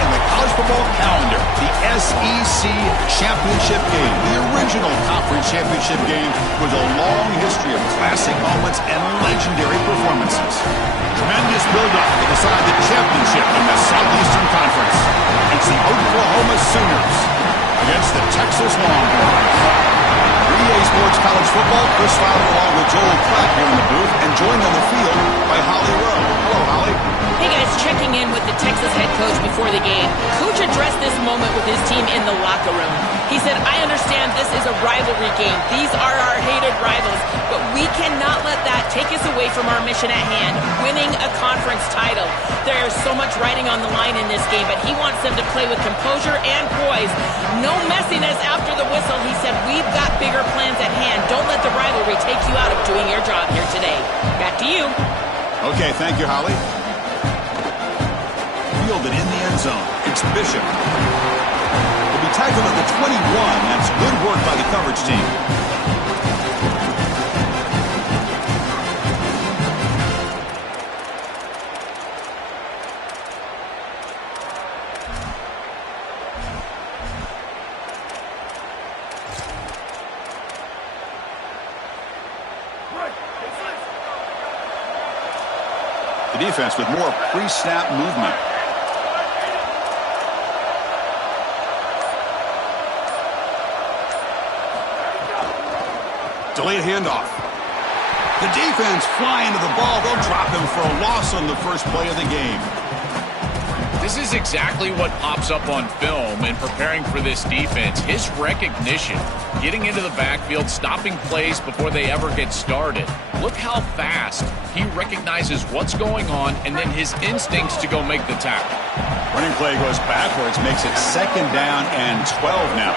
in the college football calendar, the SEC Championship game, the original conference championship game with a long history of classic moments and legendary performances. Tremendous build-up to decide the championship in the Southeastern Conference. It's the Oklahoma Sooners against the Texas Longhorns. EA Sports College Football, Chris Fowler along with Joel Klatt here in the booth, and joined on the field by Holly Rowe. Hello, Holly. Hey guys, checking in with the Texas head coach before the game. Coach addressed this moment with his team in the locker room. He said, I understand this is a rivalry game. These are our hated rivals, but we cannot let that take us away from our mission at hand, winning a conference title. There is so much riding on the line in this game, but he wants them to play with composure and poise. No messiness after the whistle. He said, we've got bigger plans at hand. Don't let the rivalry take you out of doing your job here today. Back to you. Okay, thank you, Holly. Fielded in the end zone. It's Bishop. He'll be tackled at the 21. That's good work by the coverage team. The defense with more pre-snap movement. Delayed handoff. The defense flying to the ball. They'll drop him for a loss on the first play of the game. This is exactly what pops up on film in preparing for this defense. His recognition, getting into the backfield, stopping plays before they ever get started. Look how fast he recognizes what's going on and then his instincts to go make the tackle. Running play goes backwards, makes it 2nd down and 12 now.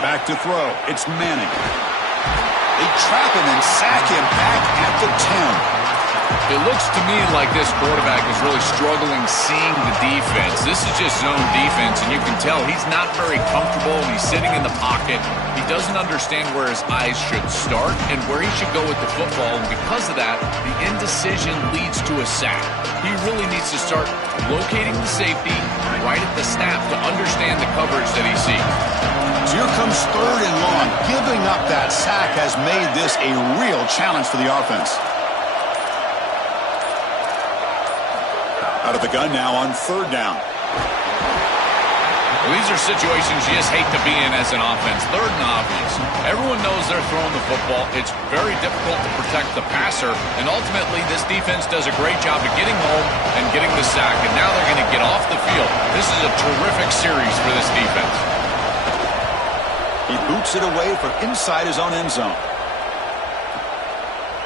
Back to throw. It's Manning. They trap him and sack him back at the 10. It looks to me like this quarterback is really struggling seeing the defense. This is just zone defense, and you can tell he's not very comfortable. He's sitting in the pocket. He doesn't understand where his eyes should start and where he should go with the football, and because of that, the indecision leads to a sack. He really needs to start locating the safety right at the snap to understand the coverage that he sees. So here comes 3rd and long. Giving up that sack has made this a real challenge for the offense. Out of the gun now on 3rd down. Well, these are situations you just hate to be in as an offense. 3rd and obvious. Everyone knows they're throwing the football. It's very difficult to protect the passer, and ultimately this defense does a great job of getting home and getting the sack, and now they're going to get off the field. This is a terrific series for this defense. He boots it away from inside his own end zone.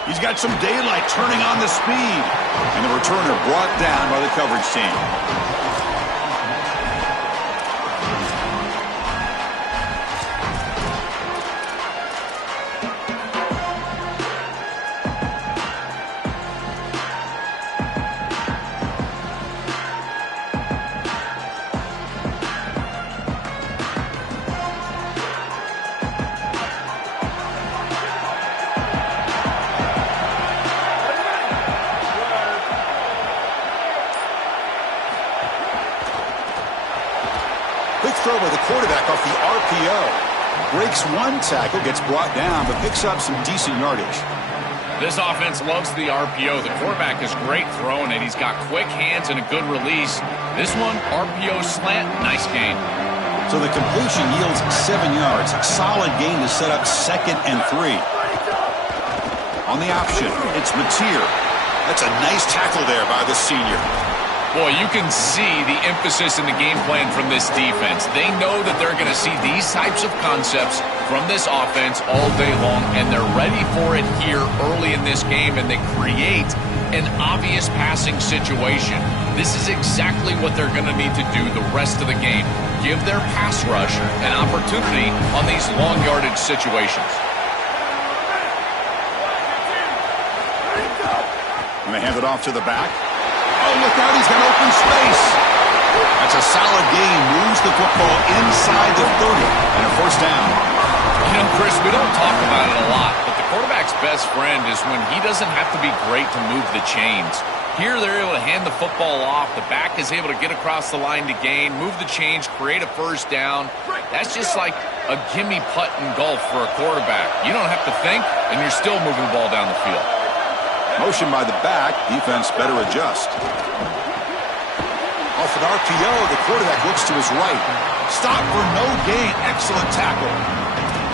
He's got some daylight turning on the speed. And the returner brought down by the coverage team. Throw by the quarterback off the RPO. Breaks one tackle, gets brought down, but picks up some decent yardage. This offense loves the RPO. The quarterback is great throwing it. He's got quick hands and a good release. This one, RPO slant, nice gain. So the completion yields 7 yards. Solid gain to set up 2nd and 3. On the option, it's Mateer. That's a nice tackle there by the senior. Boy, you can see the emphasis in the game plan from this defense. They know that they're going to see these types of concepts from this offense all day long, and they're ready for it here early in this game, and they create an obvious passing situation. This is exactly what they're going to need to do the rest of the game. Give their pass rush an opportunity on these long yardage situations. And they hand it off to the back. Oh, look out, he's got open space. That's a solid gain. Moves the football inside the 30 and a 1st down. You know, Chris, we don't talk about it a lot, but the quarterback's best friend is when he doesn't have to be great to move the chains. Here they're able to hand the football off. The back is able to get across the line to gain, move the chains, create a first down. That's just like a gimme putt in golf for a quarterback. You don't have to think, and you're still moving the ball down the field. Motion by the back. Defense better adjust. Off an RPO, the quarterback looks to his right. Stop for no gain. Excellent tackle.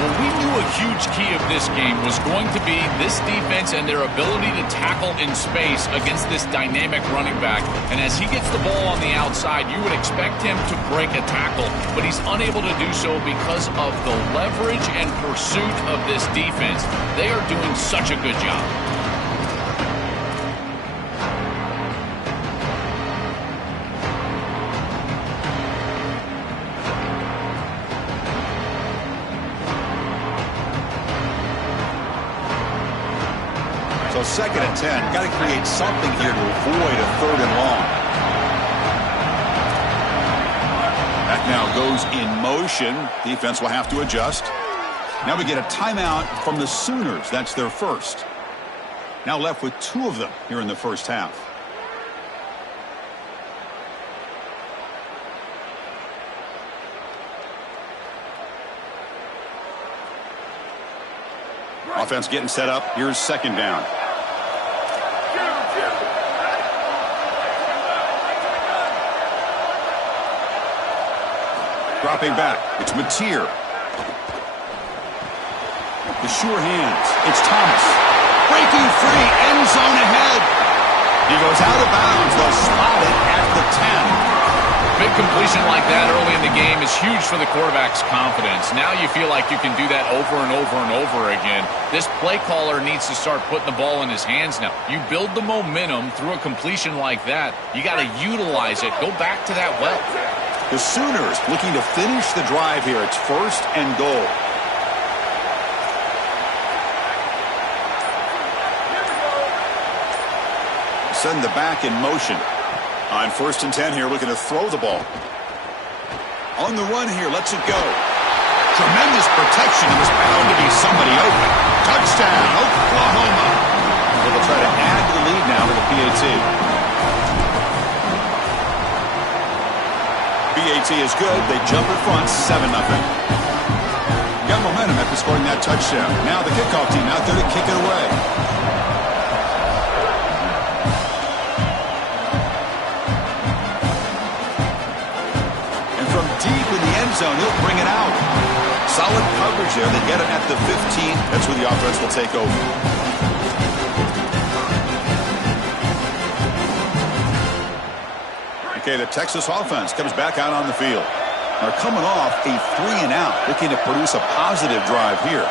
Well, we knew a huge key of this game was going to be this defense and their ability to tackle in space against this dynamic running back. And as he gets the ball on the outside, you would expect him to break a tackle, but he's unable to do so because of the leverage and pursuit of this defense. They are doing such a good job. So 2nd and 10. Got to create something here to avoid a 3rd and long. That now goes in motion. Defense will have to adjust. Now we get a timeout from the Sooners. That's their first. Now left with 2 of them here in the first half. Offense getting set up. Here's 2nd down. Dropping back. It's Mateer. The sure hands. It's Thomas. Breaking free. End zone ahead. He goes out of bounds. They'll spot it at the 10. Big completion like that early in the game is huge for the quarterback's confidence. Now you feel like you can do that over and over and over again. This play caller needs to start putting the ball in his hands now. You build the momentum through a completion like that. You got to utilize it. Go back to that well. The Sooners looking to finish the drive here. It's 1st and goal. Send the back in motion. On 1st and 10 here, looking to throw the ball. On the run here, lets it go. Tremendous protection, and was bound to be somebody open. Touchdown, Oklahoma. They'll try to add to the lead now with a PAT. PAT is good. They jump in front, 7-0. Got momentum after scoring that touchdown. Now the kickoff team out there to kick it away. Zone, he'll bring it out. Solid coverage there. They get it at the 15. That's where the offense will take over. Okay, the Texas offense comes back out on the field. They're coming off a 3-and-out, looking to produce a positive drive here.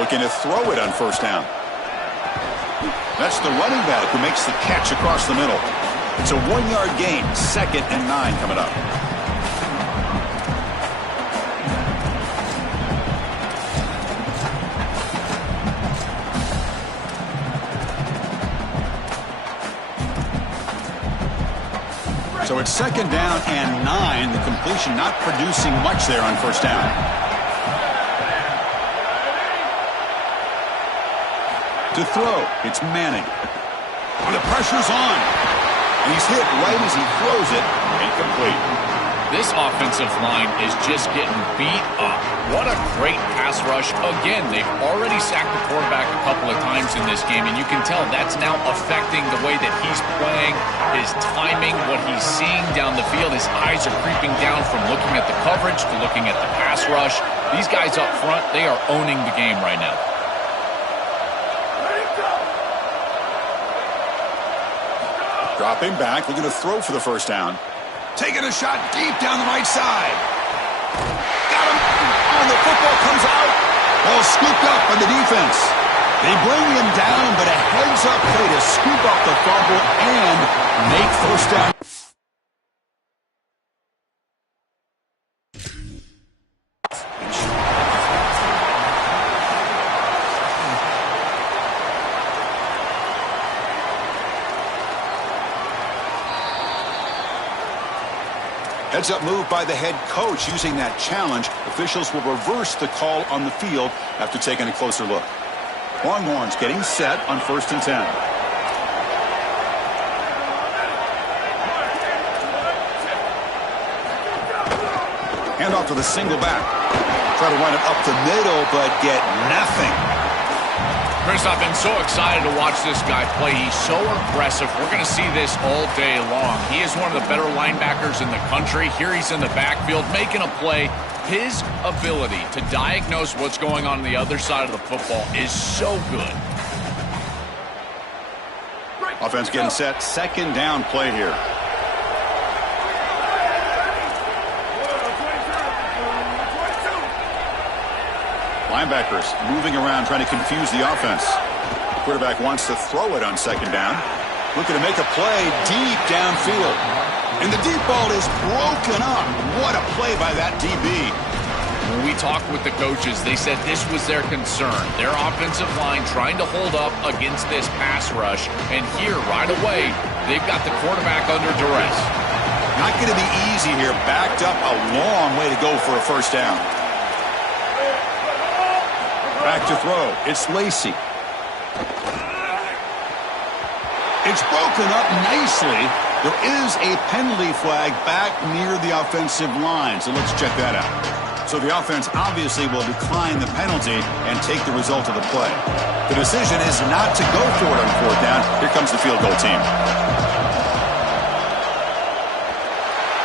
Looking to throw it on 1st down. That's the running back who makes the catch across the middle. It's a 1-yard gain. 2nd and 9 coming up. So it's 2nd down and 9. The completion not producing much there on 1st down. To throw, it's Manning. And the pressure's on. And he's hit right as he throws it. Incomplete. This offensive line is just getting beat up. What a great pass rush. Again, they've already sacked the quarterback a couple of times in this game, and you can tell that's now affecting the way that he's playing, his timing, what he's seeing down the field. His eyes are creeping down from looking at the coverage to looking at the pass rush. These guys up front, they are owning the game right now. Dropping back, looking to throw for the 1st down. Taking a shot deep down the right side. Got him. Oh, the football comes out. Ball scooped up by the defense. They bring him down, but a heads-up play to scoop up the fumble and make 1st down. Heads-up move by the head coach. Using that challenge, officials will reverse the call on the field after taking a closer look. Longhorns getting set on 1st and 10. Hand off to the single back. Try to run it up the middle, but get nothing. Chris, I've been so excited to watch this guy play. He's so aggressive. We're going to see this all day long. He is one of the better linebackers in the country. Here he's in the backfield making a play. His ability to diagnose what's going on the other side of the football is so good. Offense getting set. 2nd down play here. Linebackers moving around, trying to confuse the offense. Quarterback wants to throw it on 2nd down. Looking to make a play deep downfield. And the deep ball is broken up. What a play by that DB. When we talked with the coaches, they said this was their concern. Their offensive line trying to hold up against this pass rush. And here, right away, they've got the quarterback under duress. Not going to be easy here. Backed up a long way to go for a 1st down. Back to throw. It's Lacy. It's broken up nicely. There is a penalty flag back near the offensive line, so let's check that out. So the offense obviously will decline the penalty and take the result of the play. The decision is not to go for it on 4th down. Here comes the field goal team.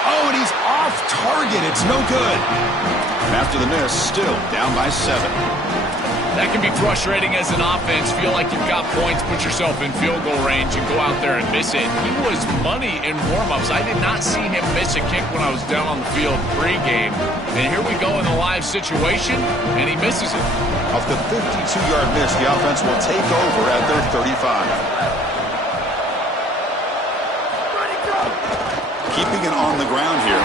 Oh, and he's off target. It's no good. And after the miss, still down by 7. That can be frustrating as an offense. Feel like you've got points, put yourself in field goal range, and go out there and miss it. He was money in warm-ups. I did not see him miss a kick when I was down on the field pregame. And here we go in the live situation, and he misses it. Off the 52-yard miss, the offense will take over at their 35. Keeping it on the ground here.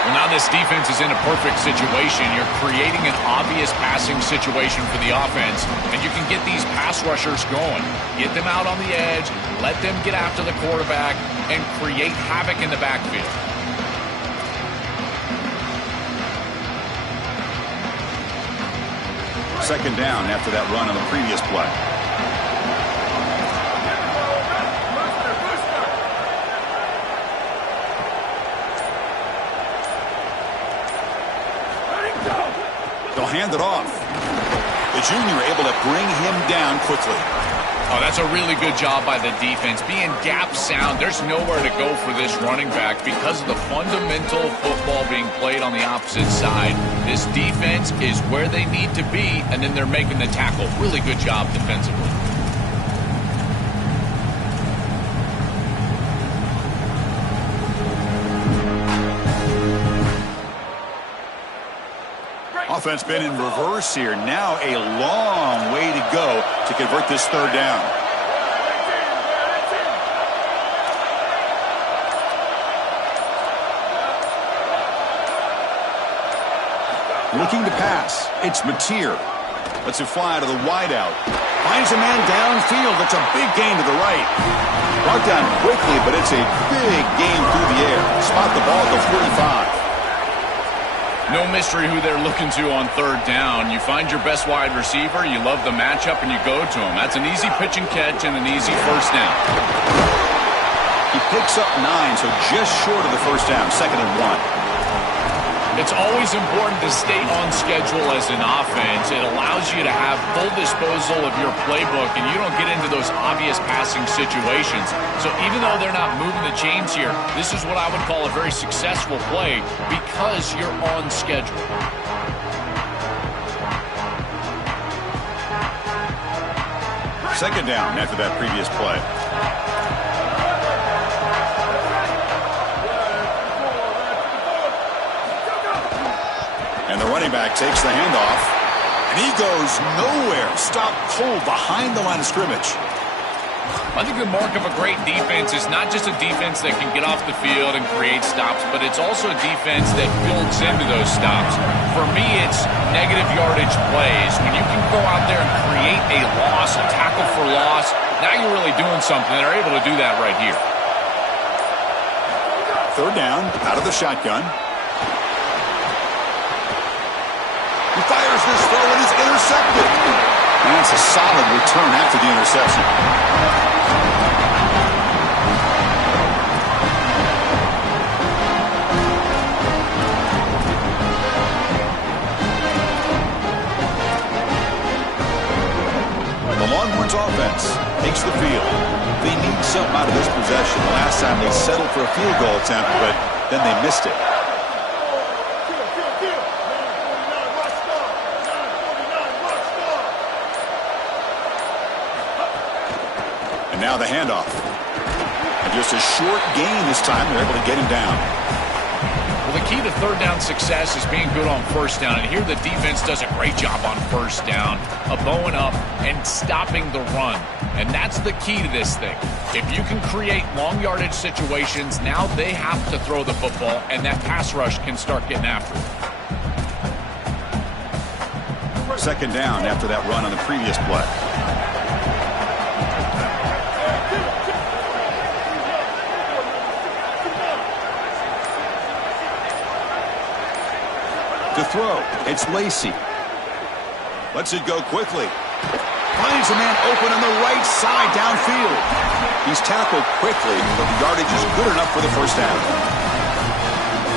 Well, now this defense is in a perfect situation. You're creating an obvious passing situation for the offense, and you can get these pass rushers going. Get them out on the edge, let them get after the quarterback, and create havoc in the backfield. Second down after that run on the previous play. Hand it off. The junior able to bring him down quickly. Oh, that's a really good job by the defense. Being gap sound, there's nowhere to go for this running back because of the fundamental football being played on the opposite side. This defense is where they need to be, and then they're making the tackle. Really good job defensively. Offense been in reverse here. Now a long way to go to convert this 3rd down. Looking to pass. It's Mateer. Lets it fly to the wideout. Finds a man downfield. That's a big gain to the right. Brought down quickly, but it's a big gain through the air. Spot the ball at the 45. No mystery who they're looking to on 3rd down. You find your best wide receiver, you love the matchup, and you go to him. That's an easy pitch and catch and an easy 1st down. He picks up 9, so just short of the 1st down, 2nd and 1. It's always important to stay on schedule as an offense. It allows you to have full disposal of your playbook, and you don't get into those obvious passing situations. So even though they're not moving the chains here, this is what I would call a very successful play because you're on schedule. Second down after that previous play. And the running back takes the handoff. And he goes nowhere. Stopped cold behind the line of scrimmage. I think the mark of a great defense is not just a defense that can get off the field and create stops, but it's also a defense that builds into those stops. For me, it's negative yardage plays. When you can go out there and create a loss, a tackle for loss, now you're really doing something. They're able to do that right here. Third down, out of the shotgun. He fires this throw and is intercepted. And that's a solid return after the interception. The Longhorns offense takes the field. They need something out of this possession. The last time they settled for a field goal attempt, but then they missed it. And now the handoff. And just a short gain this time. They're able to get him down. Well, the key to third down success is being good on first down. And here the defense does a great job on first down of bowing up and stopping the run. And that's the key to this thing. If you can create long yardage situations, now they have to throw the football, and that pass rush can start getting after it. Second down after that run on the previous play. To throw, it's Lacy. Lets it go quickly. Finds a man open on the right side downfield. He's tackled quickly, but the yardage is good enough for the first down.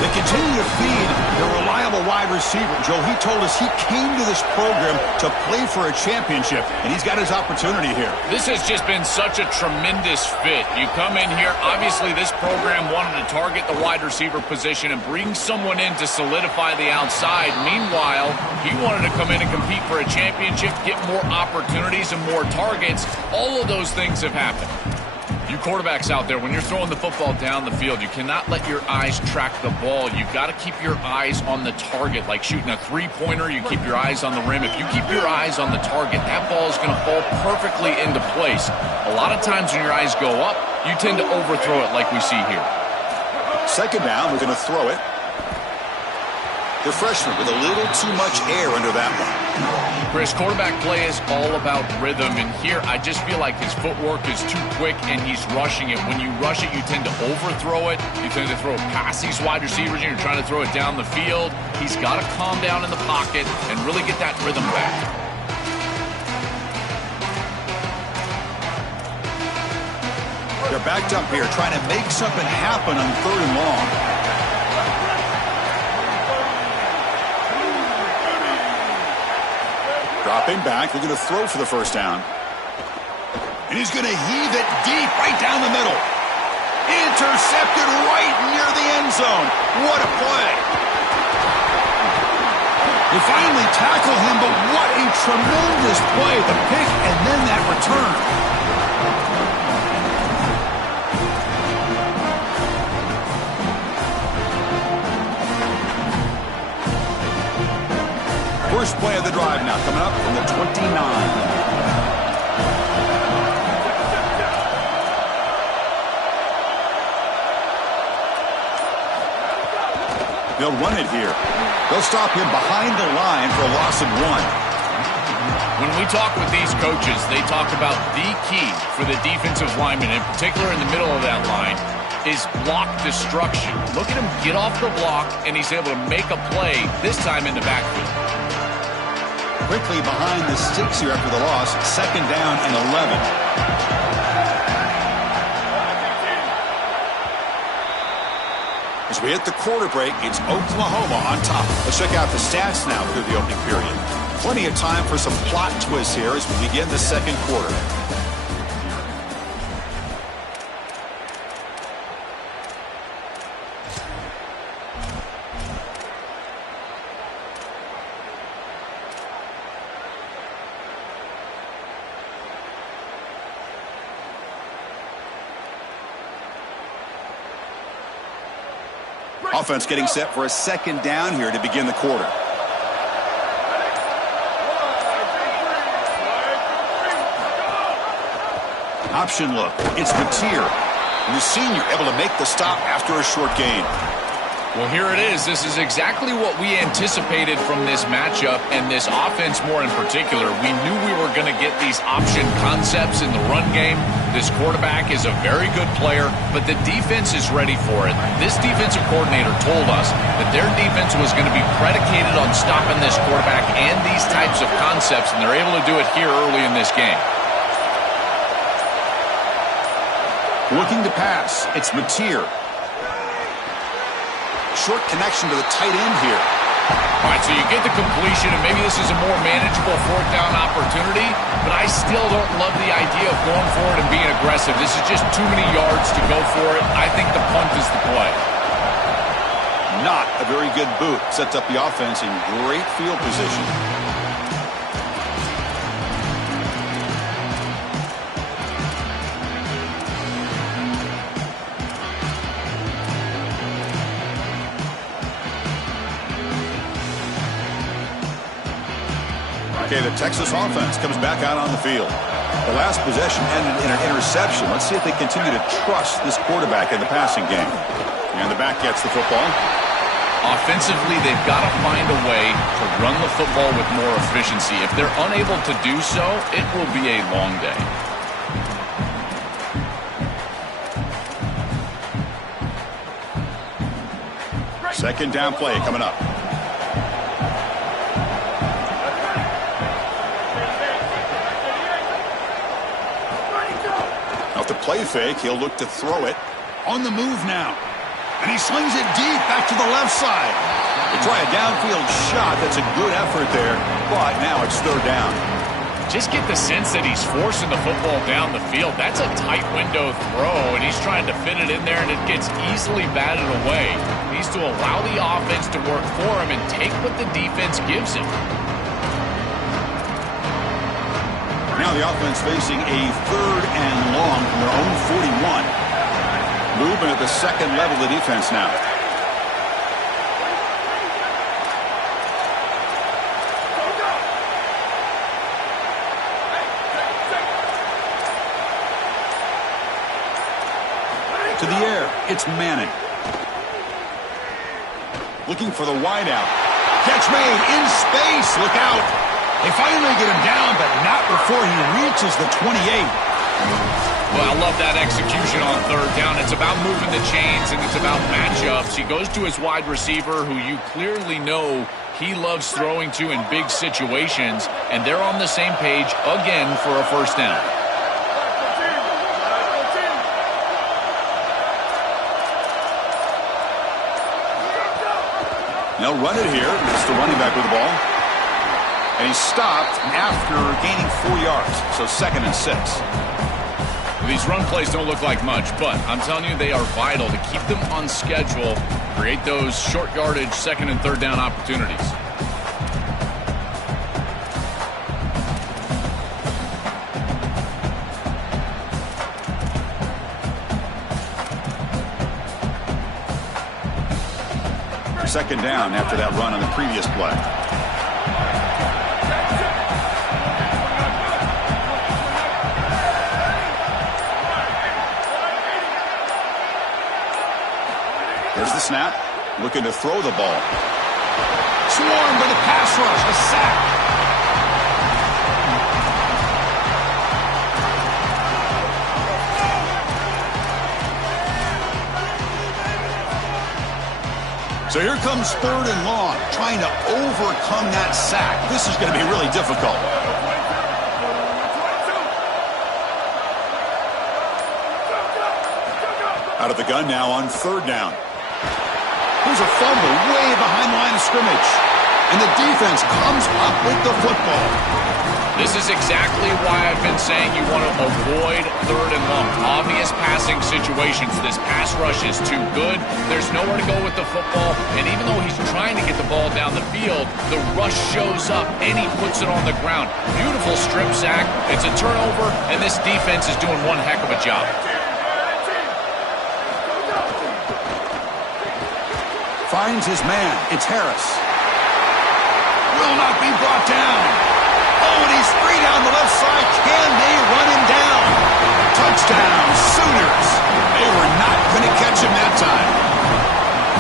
They continue to feed their reliable wide receiver. Joe, he told us he came to this program to play for a championship, and he's got his opportunity here. This has just been such a tremendous fit. You come in here, obviously this program wanted to target the wide receiver position and bring someone in to solidify the outside. Meanwhile, he wanted to come in and compete for a championship, get more opportunities and more targets. All of those things have happened. You quarterbacks out there, when you're throwing the football down the field, you cannot let your eyes track the ball. You've got to keep your eyes on the target. Like shooting a three-pointer, you keep your eyes on the rim. If you keep your eyes on the target, that ball is going to fall perfectly into place. A lot of times when your eyes go up, you tend to overthrow it like we see here. Second down, we're going to throw it. The freshman with a little too much air under that one. Chris, quarterback play is all about rhythm, and here I just feel like his footwork is too quick and he's rushing it. When you rush it, you tend to overthrow it. You tend to throw past these wide receivers and you're trying to throw it down the field. He's got to calm down in the pocket and really get that rhythm back. They're backed up here trying to make something happen on third and long. Dropping back, they're going to throw for the first down. And he's going to heave it deep right down the middle. Intercepted right near the end zone. What a play. They finally tackle him, but what a tremendous play. The pick and then that return. First play of the drive now, coming up from the 29. They'll run it here. They'll stop him behind the line for a loss of 1. When we talk with these coaches, they talk about the key for the defensive lineman, in particular in the middle of that line, is block destruction. Look at him get off the block, and he's able to make a play, this time in the backfield. Quickly behind the sticks here after the loss. Second down and 11. As we hit the quarter break, it's Oklahoma on top. Let's check out the stats now through the opening period. Plenty of time for some plot twists here as we begin the second quarter. Offense getting set for a second down here to begin the quarter. Option look. It's Mateer. And the senior able to make the stop after a short gain. Well, here it is. This is exactly what we anticipated from this matchup and this offense more in particular. We knew we were going to get these option concepts in the run game. This quarterback is a very good player, but the defense is ready for it. This defensive coordinator told us that their defense was going to be predicated on stopping this quarterback and these types of concepts, and they're able to do it here early in this game. Looking to pass, it's Mateer. Short connection to the tight end here. All right, so you get the completion, and maybe this is a more manageable fourth down opportunity, but I still don't love the idea of going for it and being aggressive. This is just too many yards to go for it. I think the punt is the play. Not a very good boot. Sets up the offense in great field position. Okay, the Texas offense comes back out on the field. The last possession ended in an interception. Let's see if they continue to trust this quarterback in the passing game. And the back gets the football. Offensively, they've got to find a way to run the football with more efficiency. If they're unable to do so, it will be a long day. Second down play coming up. Off the play fake, he'll look to throw it. On the move now. And he slings it deep back to the left side. They try a downfield shot. That's a good effort there. But now it's third down. Just get the sense that he's forcing the football down the field. That's a tight window throw, and he's trying to fit it in there, and it gets easily batted away. He needs to allow the offense to work for him and take what the defense gives him. Now the offense facing a third and long from their own 41. Movement at the second level of the defense now. To the air, it's Manning. Looking for the wideout. Catch made in space. Look out. They finally get him down, but not before he reaches the 28. Well, I love that execution on third down. It's about moving the chains, and it's about matchups. He goes to his wide receiver, who you clearly know he loves throwing to in big situations, and they're on the same page again for a first down. They'll run it here. It's the running back with the ball. And he's stopped after gaining 4 yards. So 2nd and 6. These run plays don't look like much, but I'm telling you, they are vital to keep them on schedule, create those short yardage 2nd and 3rd down opportunities. Second down after that run on the previous play. There's the snap. Looking to throw the ball. Swarmed by the pass rush. A sack. So here comes 3rd and long, trying to overcome that sack. This is going to be really difficult. Out of the gun now on 3rd down. There's a fumble way behind the line of scrimmage. And the defense comes up with the football. This is exactly why I've been saying you want to avoid 3rd and long. Obvious passing situations. This pass rush is too good. There's nowhere to go with the football. And even though he's trying to get the ball down the field, the rush shows up and he puts it on the ground. Beautiful strip sack. It's a turnover, and this defense is doing one heck of a job. Finds his man. It's Harris. Will not be brought down. Oh, and he's free down the left side. Can they run him down? Touchdown, Sooners. They were not going to catch him that time.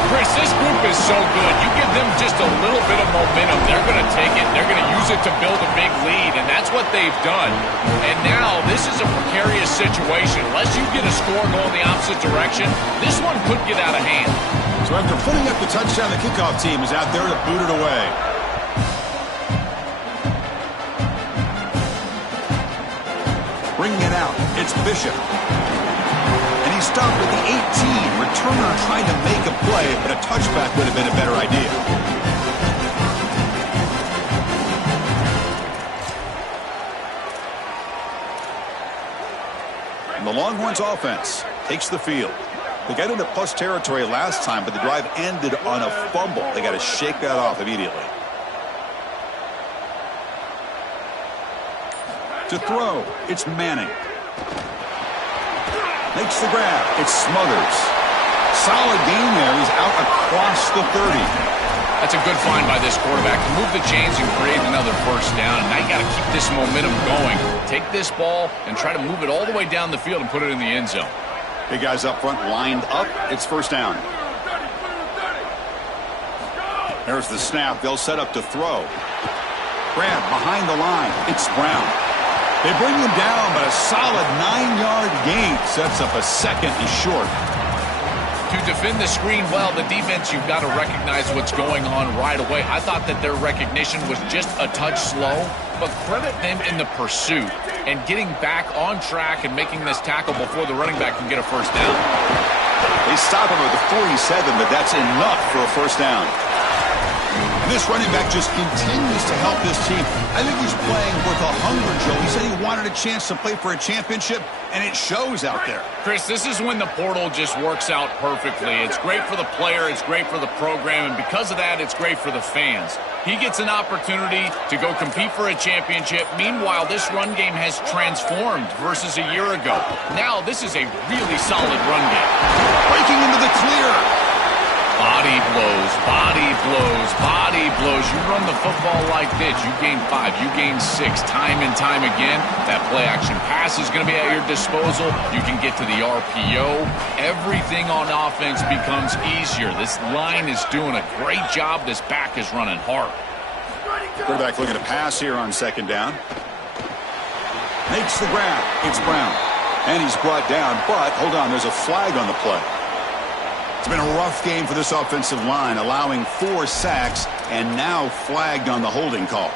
Chris, this group is so good. You give them just a little bit of momentum, they're going to take it, they're going to use it to build a big lead, and that's what they've done. And now this is a precarious situation. Unless you get a score going the opposite direction, this one could get out of hand. So after putting up the touchdown, the kickoff team is out there to boot it away. Bringing it out, it's Bishop. Stopped at the 18. Returner trying to make a play, but a touchback would have been a better idea. And the Longhorns offense takes the field. They got into plus territory last time, but the drive ended on a fumble. They got to shake that off immediately. To throw, it's Manning. Makes the grab. It's Smothers. Solid gain there. He's out across the 30. That's a good find by this quarterback. Move the chains and create another first down. And now you got to keep this momentum going. Take this ball and try to move it all the way down the field and put it in the end zone. Big guys up front lined up. It's first down. There's the snap. They'll set up to throw. Grab behind the line. It's Brown. They bring him down, but a solid 9-yard gain sets up a second and short. To defend the screen well, the defense, you've got to recognize what's going on right away. I thought that their recognition was just a touch slow, but credit them in the pursuit and getting back on track and making this tackle before the running back can get a first down. They stop him at the 47, but that's enough for a first down. And this running back just continues to help this team. I think he's playing with a hunger, Joe. He said he wanted a chance to play for a championship, and it shows out there. Chris, this is when the portal just works out perfectly. It's great for the player, it's great for the program, and because of that, it's great for the fans. He gets an opportunity to go compete for a championship. Meanwhile, this run game has transformed versus a year ago. Now, this is a really solid run game. Breaking into the clear. Body blows, body blows, body blows. You run the football like this, you gain 5, you gain 6, time and time again. That play action pass is going to be at your disposal. You can get to the RPO. Everything on offense becomes easier. This line is doing a great job. This back is running hard. Quarterback looking to pass here on second down. Makes the grab. It's Brown. And he's brought down, but hold on, there's a flag on the play. It's been a rough game for this offensive line, allowing 4 sacks and now flagged on the holding call.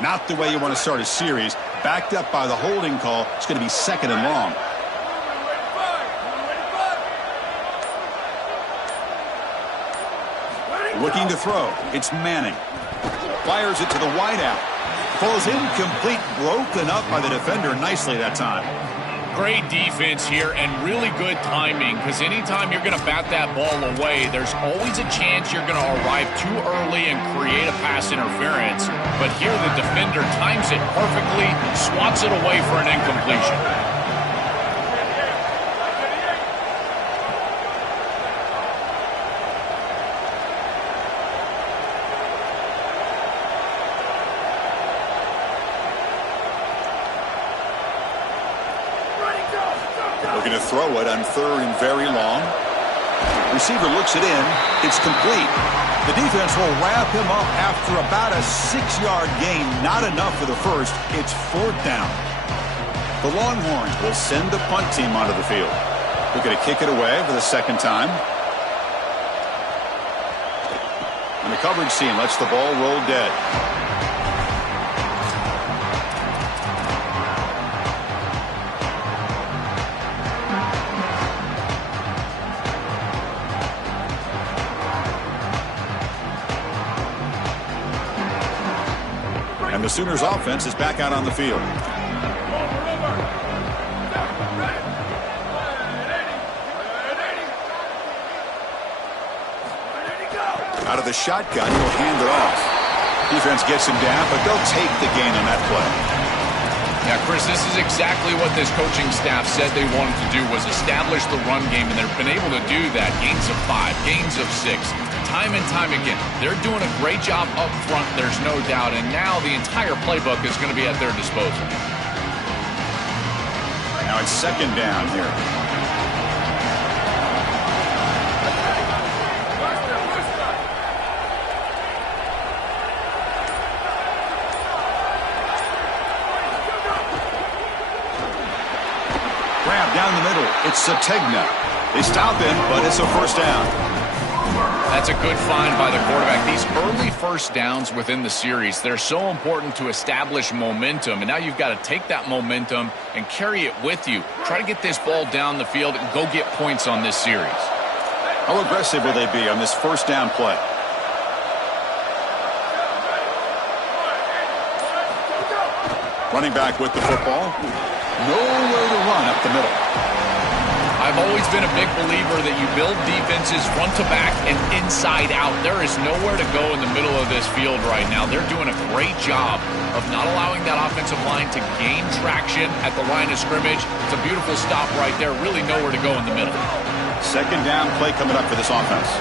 Not the way you want to start a series. Backed up by the holding call. It's going to be second and long. Looking to throw. It's Manning. Fires it to the wideout. Falls incomplete, broken up by the defender nicely that time. Great defense here and really good timing, because anytime you're going to bat that ball away, there's always a chance you're going to arrive too early and create a pass interference. But here the defender times it perfectly, swats it away for an incompletion. Looking to throw it on third and very long. Receiver looks it in. It's complete. The defense will wrap him up after about a 6-yard gain. Not enough for the first. It's fourth down. The Longhorns will send the punt team onto the field. Looking to kick it away for the second time. And the coverage team lets the ball roll dead. And the Sooners offense is back out on the field. Out of the shotgun, he'll hand it off. Defense gets him down, but they'll take the gain on that play. Yeah, Chris, this is exactly what this coaching staff said they wanted to do, was establish the run game, and they've been able to do that. Gains of 5, gains of 6, time and time again. They're doing a great job up front, there's no doubt, and now the entire playbook is going to be at their disposal. Now Now it's second down here. Grab down the middle. It's Sategna. They stop him, but it's a first down. That's a good find by the quarterback. These early first downs within the series, they're so important to establish momentum. And now you've got to take that momentum and carry it with you. Try to get this ball down the field and go get points on this series. How aggressive will they be on this first down play? Running back with the football. Nowhere to run up the middle. I've always been a big believer that you build defenses front to back and inside out. There is nowhere to go in the middle of this field right now. They're doing a great job of not allowing that offensive line to gain traction at the line of scrimmage. It's a beautiful stop right there. Really nowhere to go in the middle. Second down play coming up for this offense.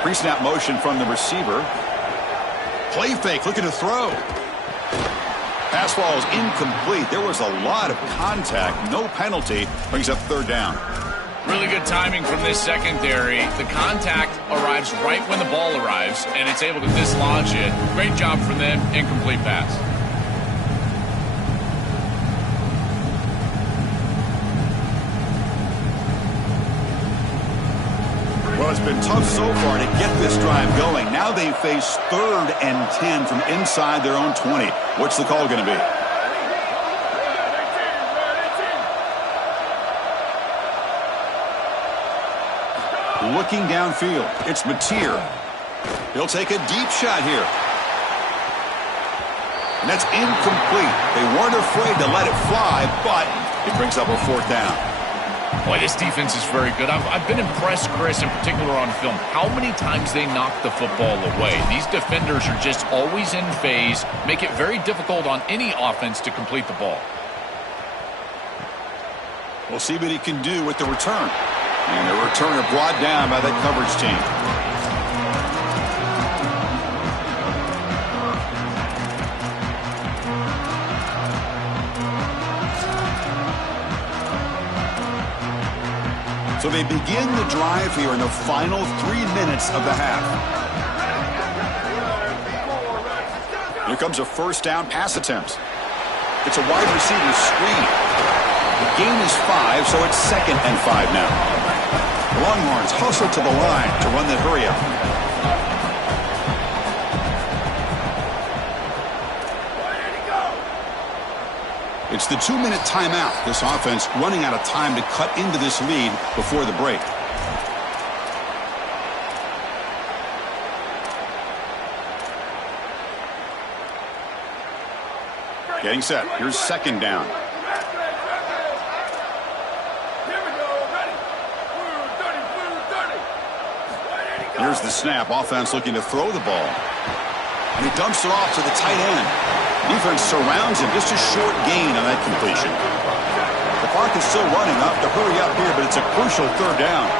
Pre-snap motion from the receiver. Play fake, looking to throw. Pass ball is incomplete. There was a lot of contact. No penalty. Brings up third down. Really good timing from this secondary. The contact arrives right when the ball arrives, and it's able to dislodge it. Great job from them. Incomplete pass. Well, it's been tough so far to get this drive going. Now they face 3rd and 10 from inside their own 20. What's the call going to be? Looking downfield, it's Mateer. He'll take a deep shot here. And that's incomplete. They weren't afraid to let it fly, but it brings up a fourth down. Boy, this defense is very good. I've been impressed, Chris, in particular on film, how many times they knock the football away. These defenders are just always in phase, make it very difficult on any offense to complete the ball. We'll see what he can do with the return. And the returner brought down by that coverage team. So they begin the drive here in the final 3 minutes of the half. Here comes a first down pass attempt. It's a wide receiver screen. The gain is 5, so it's 2nd and 5 now. Longhorns hustle to the line to run that hurry up. It's the 2-minute timeout. This offense running out of time to cut into this lead before the break. Getting set. Here's second down. Here's the snap. Offense looking to throw the ball. And he dumps it off to the tight end. Defense surrounds him. Just a short gain on that completion. The clock is still running up to hurry up here, but it's a crucial third down.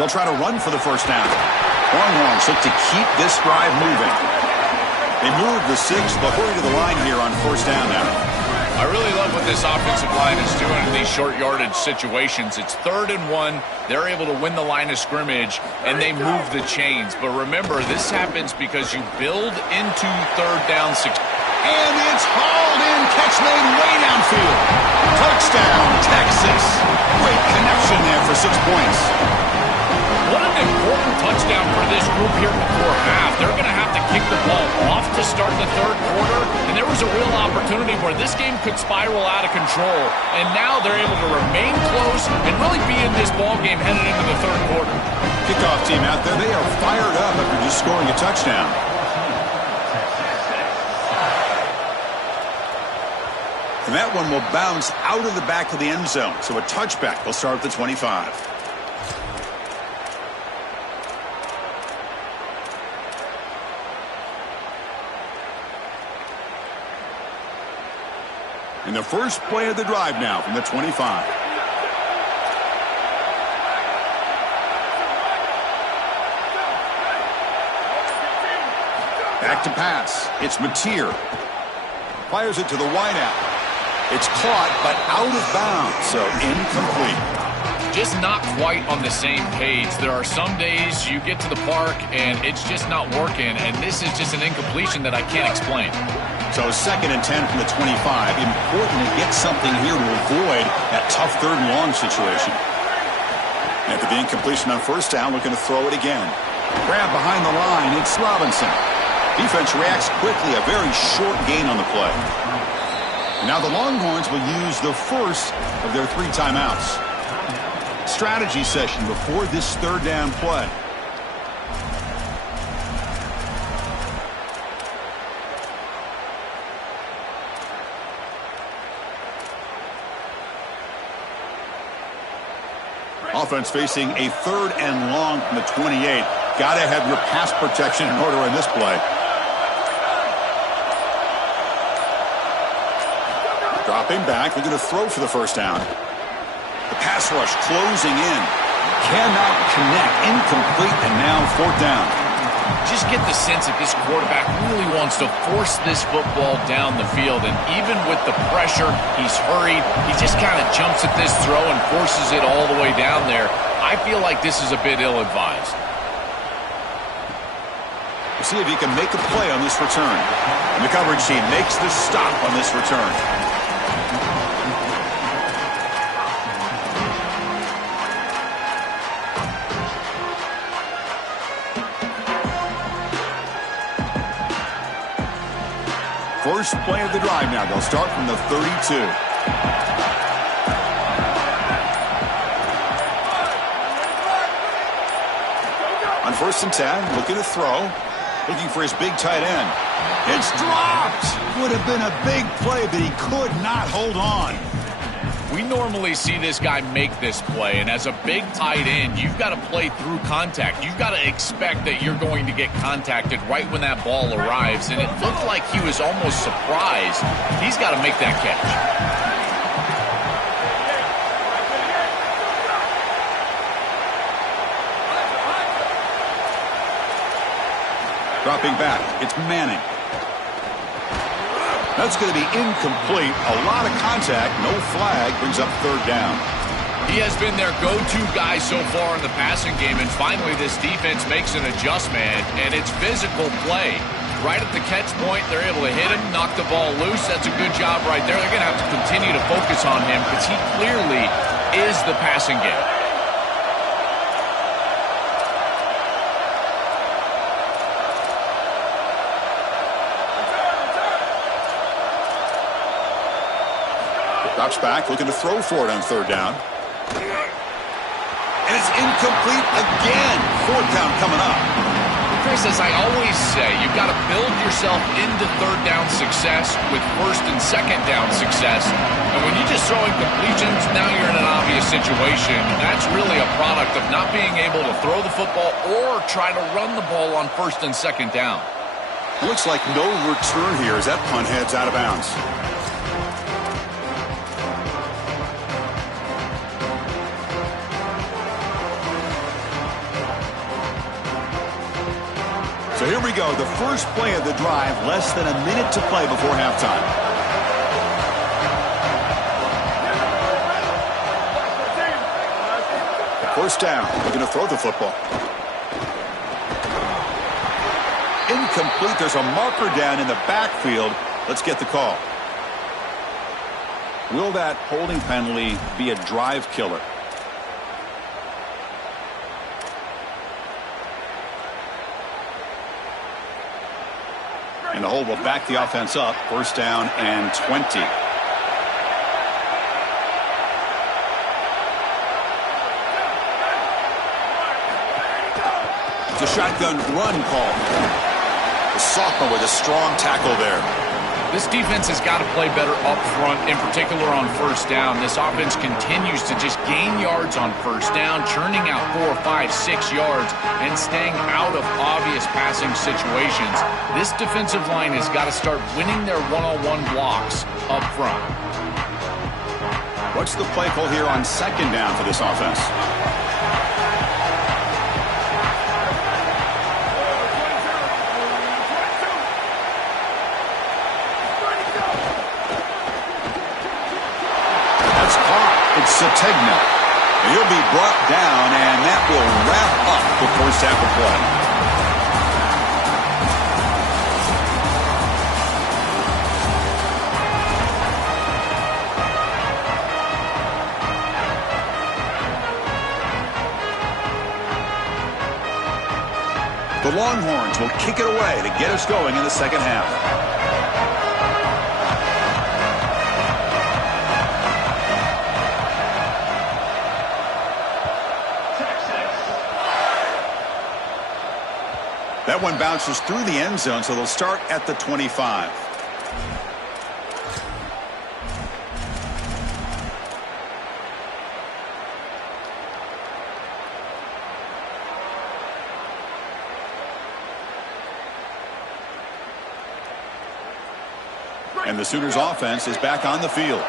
They'll try to run for the first down. Longhorns look to keep this drive moving. They move the 6, but hurry to the line here on first down now. I really love what this offensive line is doing in these short yardage situations. It's 3rd and 1. They're able to win the line of scrimmage, and they move the chains. But remember, this happens because you build into third down. And it's hauled in. Catch made way downfield. Touchdown, Texas. Great connection there for 6 points. What an important touchdown for this group here before half. They're going to have to kick the ball off to start the third quarter, and there was a real opportunity where this game could spiral out of control, and now they're able to remain close and really be in this ball game headed into the third quarter. Kickoff team out there, they are fired up after just scoring a touchdown. And that one will bounce out of the back of the end zone, so a touchback will start at the 25. In the first play of the drive now from the 25. Back to pass. It's Mateer. Fires it to the wideout. It's caught, but out of bounds, so incomplete. Just not quite on the same page. There are some days you get to the park and it's just not working, and this is just an incompletion that I can't explain. So 2nd and 10 from the 25. Important to get something here to avoid that tough 3rd and long situation. After the incompletion on 1st down, looking to throw it again. Grab behind the line. It's Robinson. Defense reacts quickly. A very short gain on the play. Now the Longhorns will use the first of their 3 timeouts. Strategy session before this 3rd down play. Offense facing a 3rd and long from the 28. Got to have your pass protection in order in this play. Dropping back, they're going to throw for the 1st down. The pass rush closing in. Cannot connect. Incomplete, and now 4th down. Just get the sense that this quarterback really wants to force this football down the field, and even with the pressure, he's hurried. He just kind of jumps at this throw and forces it all the way down there. I feel like this is a bit ill-advised. We'll see if he can make a play on this return. And the coverage team makes the stop on this return. First play of the drive now. They'll start from the 32. On 1st and 10, looking to throw. Looking for his big tight end. It's dropped. Would have been a big play, but he could not hold on. We normally see this guy make this play, and as a big tight end, you've got to play through contact. You've got to expect that you're going to get contacted right when that ball arrives, and it looked like he was almost surprised. He's got to make that catch. Dropping back, it's Manning. That's going to be incomplete. A lot of contact, no flag, brings up 3rd down. He has been their go-to guy so far in the passing game, and finally this defense makes an adjustment, and it's physical play. Right at the catch point, they're able to hit him, knock the ball loose. That's a good job right there. They're going to have to continue to focus on him because he clearly is the passing game. Drops back, looking to throw for it on 3rd down. And it's incomplete again. 4th down coming up. Chris, as I always say, you've got to build yourself into 3rd down success with 1st and 2nd down success. And when you're just throwing completions, now you're in an obvious situation. That's really a product of not being able to throw the football or try to run the ball on 1st and 2nd down. It looks like no return here as that punt heads out of bounds. So here we go, the first play of the drive, less than a minute to play before halftime. First down, they're going to throw the football. Incomplete, there's a marker down in the backfield. Let's get the call. Will that holding penalty be a drive killer? And the hold will back the offense up. 1st down and 20. It's a shotgun run call. The sophomore with a strong tackle there. This defense has got to play better up front, in particular on 1st down. This offense continues to just gain yards on 1st down, churning out 4, 5, 6 yards, and staying out of obvious passing situations. This defensive line has got to start winning their one-on-one blocks up front. What's the play call here on 2nd down for this offense? Tegna. He'll be brought down, and that will wrap up the first half of play. The Longhorns will kick it away to get us going in the second half. That one bounces through the end zone, so they'll start at the 25. And the Sooners offense is back on the field.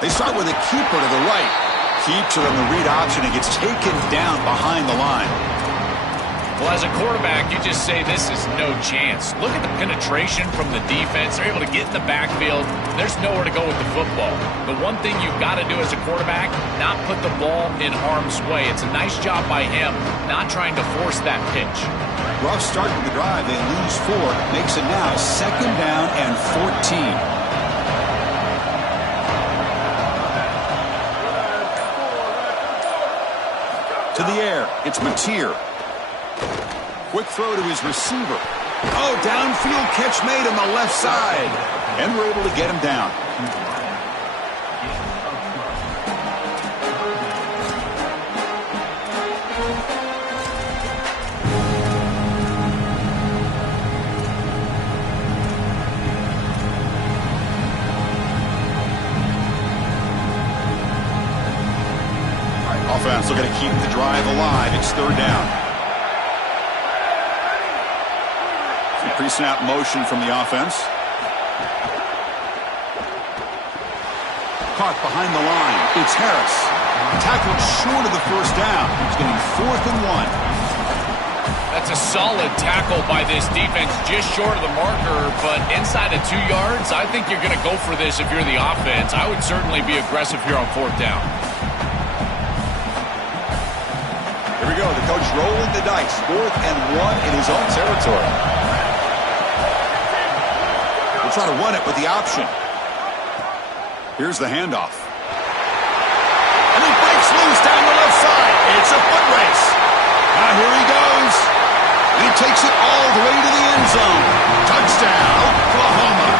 They start with a keeper to the right. Keeps it on the read option and gets taken down behind the line. Well, as a quarterback, you just say this is no chance. Look at the penetration from the defense. They're able to get in the backfield. There's nowhere to go with the football. The one thing you've got to do as a quarterback, not put the ball in harm's way. It's a nice job by him, not trying to force that pitch. Rough start to the drive. They lose 4. Makes it now 2nd down and 14. To the air, it's Mateer. Quick throw to his receiver. Oh, downfield catch made on the left side. And we're able to get him down. Offense looking to keep the drive alive. It's 3rd down. Some pre-snap motion from the offense. Caught behind the line. It's Harris. Tackled short of the 1st down. He's getting 4th and 1. That's a solid tackle by this defense, just short of the marker, but inside of 2 yards, I think you're going to go for this if you're the offense. I would certainly be aggressive here on 4th down. Here we go. The coach rolling the dice. 4th and 1 in his own territory. We'll try to run it with the option. Here's the handoff. And he breaks loose down the left side. It's a foot race. Now here he goes. And he takes it all the way to the end zone. Touchdown, Oklahoma.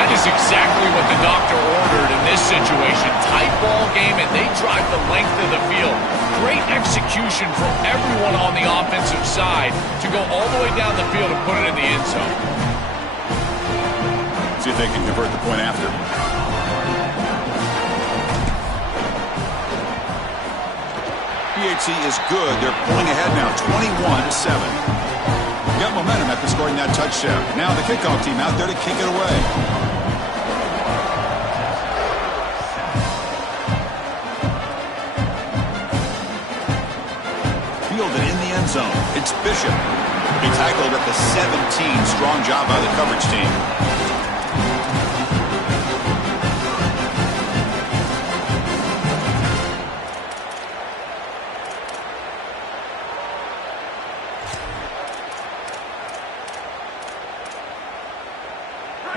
That is exactly what the doctor ordered in this situation. Tight ball game, and they drive the length of the field. Great execution from everyone on the offensive side to go all the way down the field and put it in the end zone. See if they can convert the point after. PHC is good. They're pulling ahead now, 21-7. Got momentum after scoring that touchdown. Now the kickoff team out there to kick it away. Fielded in the end zone. It's Bishop. He tackled at the 17. Strong job by the coverage team.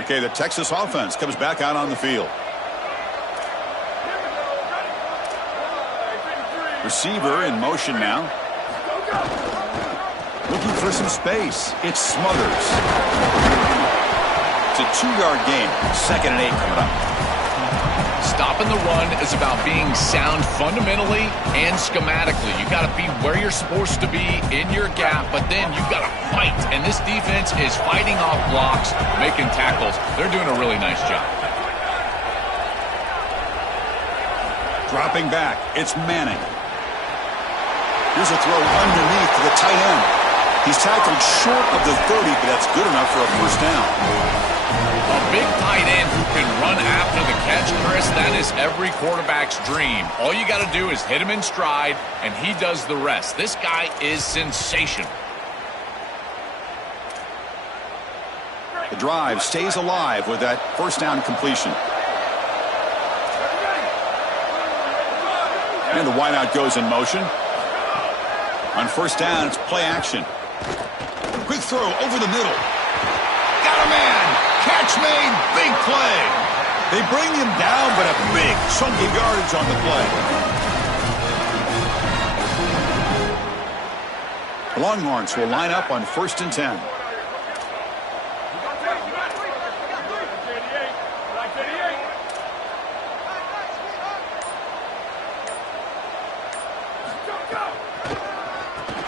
Okay, the Texas offense comes back out on the field. Receiver in motion now. Looking for some space. It's Smothers. It's a 2-yard gain. 2nd and 8 coming up. Stopping the run is about being sound fundamentally and schematically. You got to be where you're supposed to be in your gap, but then you got to fight. And this defense is fighting off blocks, making tackles. They're doing a really nice job. Dropping back, it's Manning. Here's a throw underneath to the tight end. He's tackled short of the 30, but that's good enough for a 1st down. A big tight end who can run after the catch, Chris, that is every quarterback's dream. All you got to do is hit him in stride, and he does the rest. This guy is sensational. drive stays alive with that first down completion. And the wideout goes in motion. On first down, it's play action. Quick throw over the middle. Got a man. Catch made. Big play. They bring him down, but a big chunk of yardage on the play. The Longhorns will line up on 1st and 10.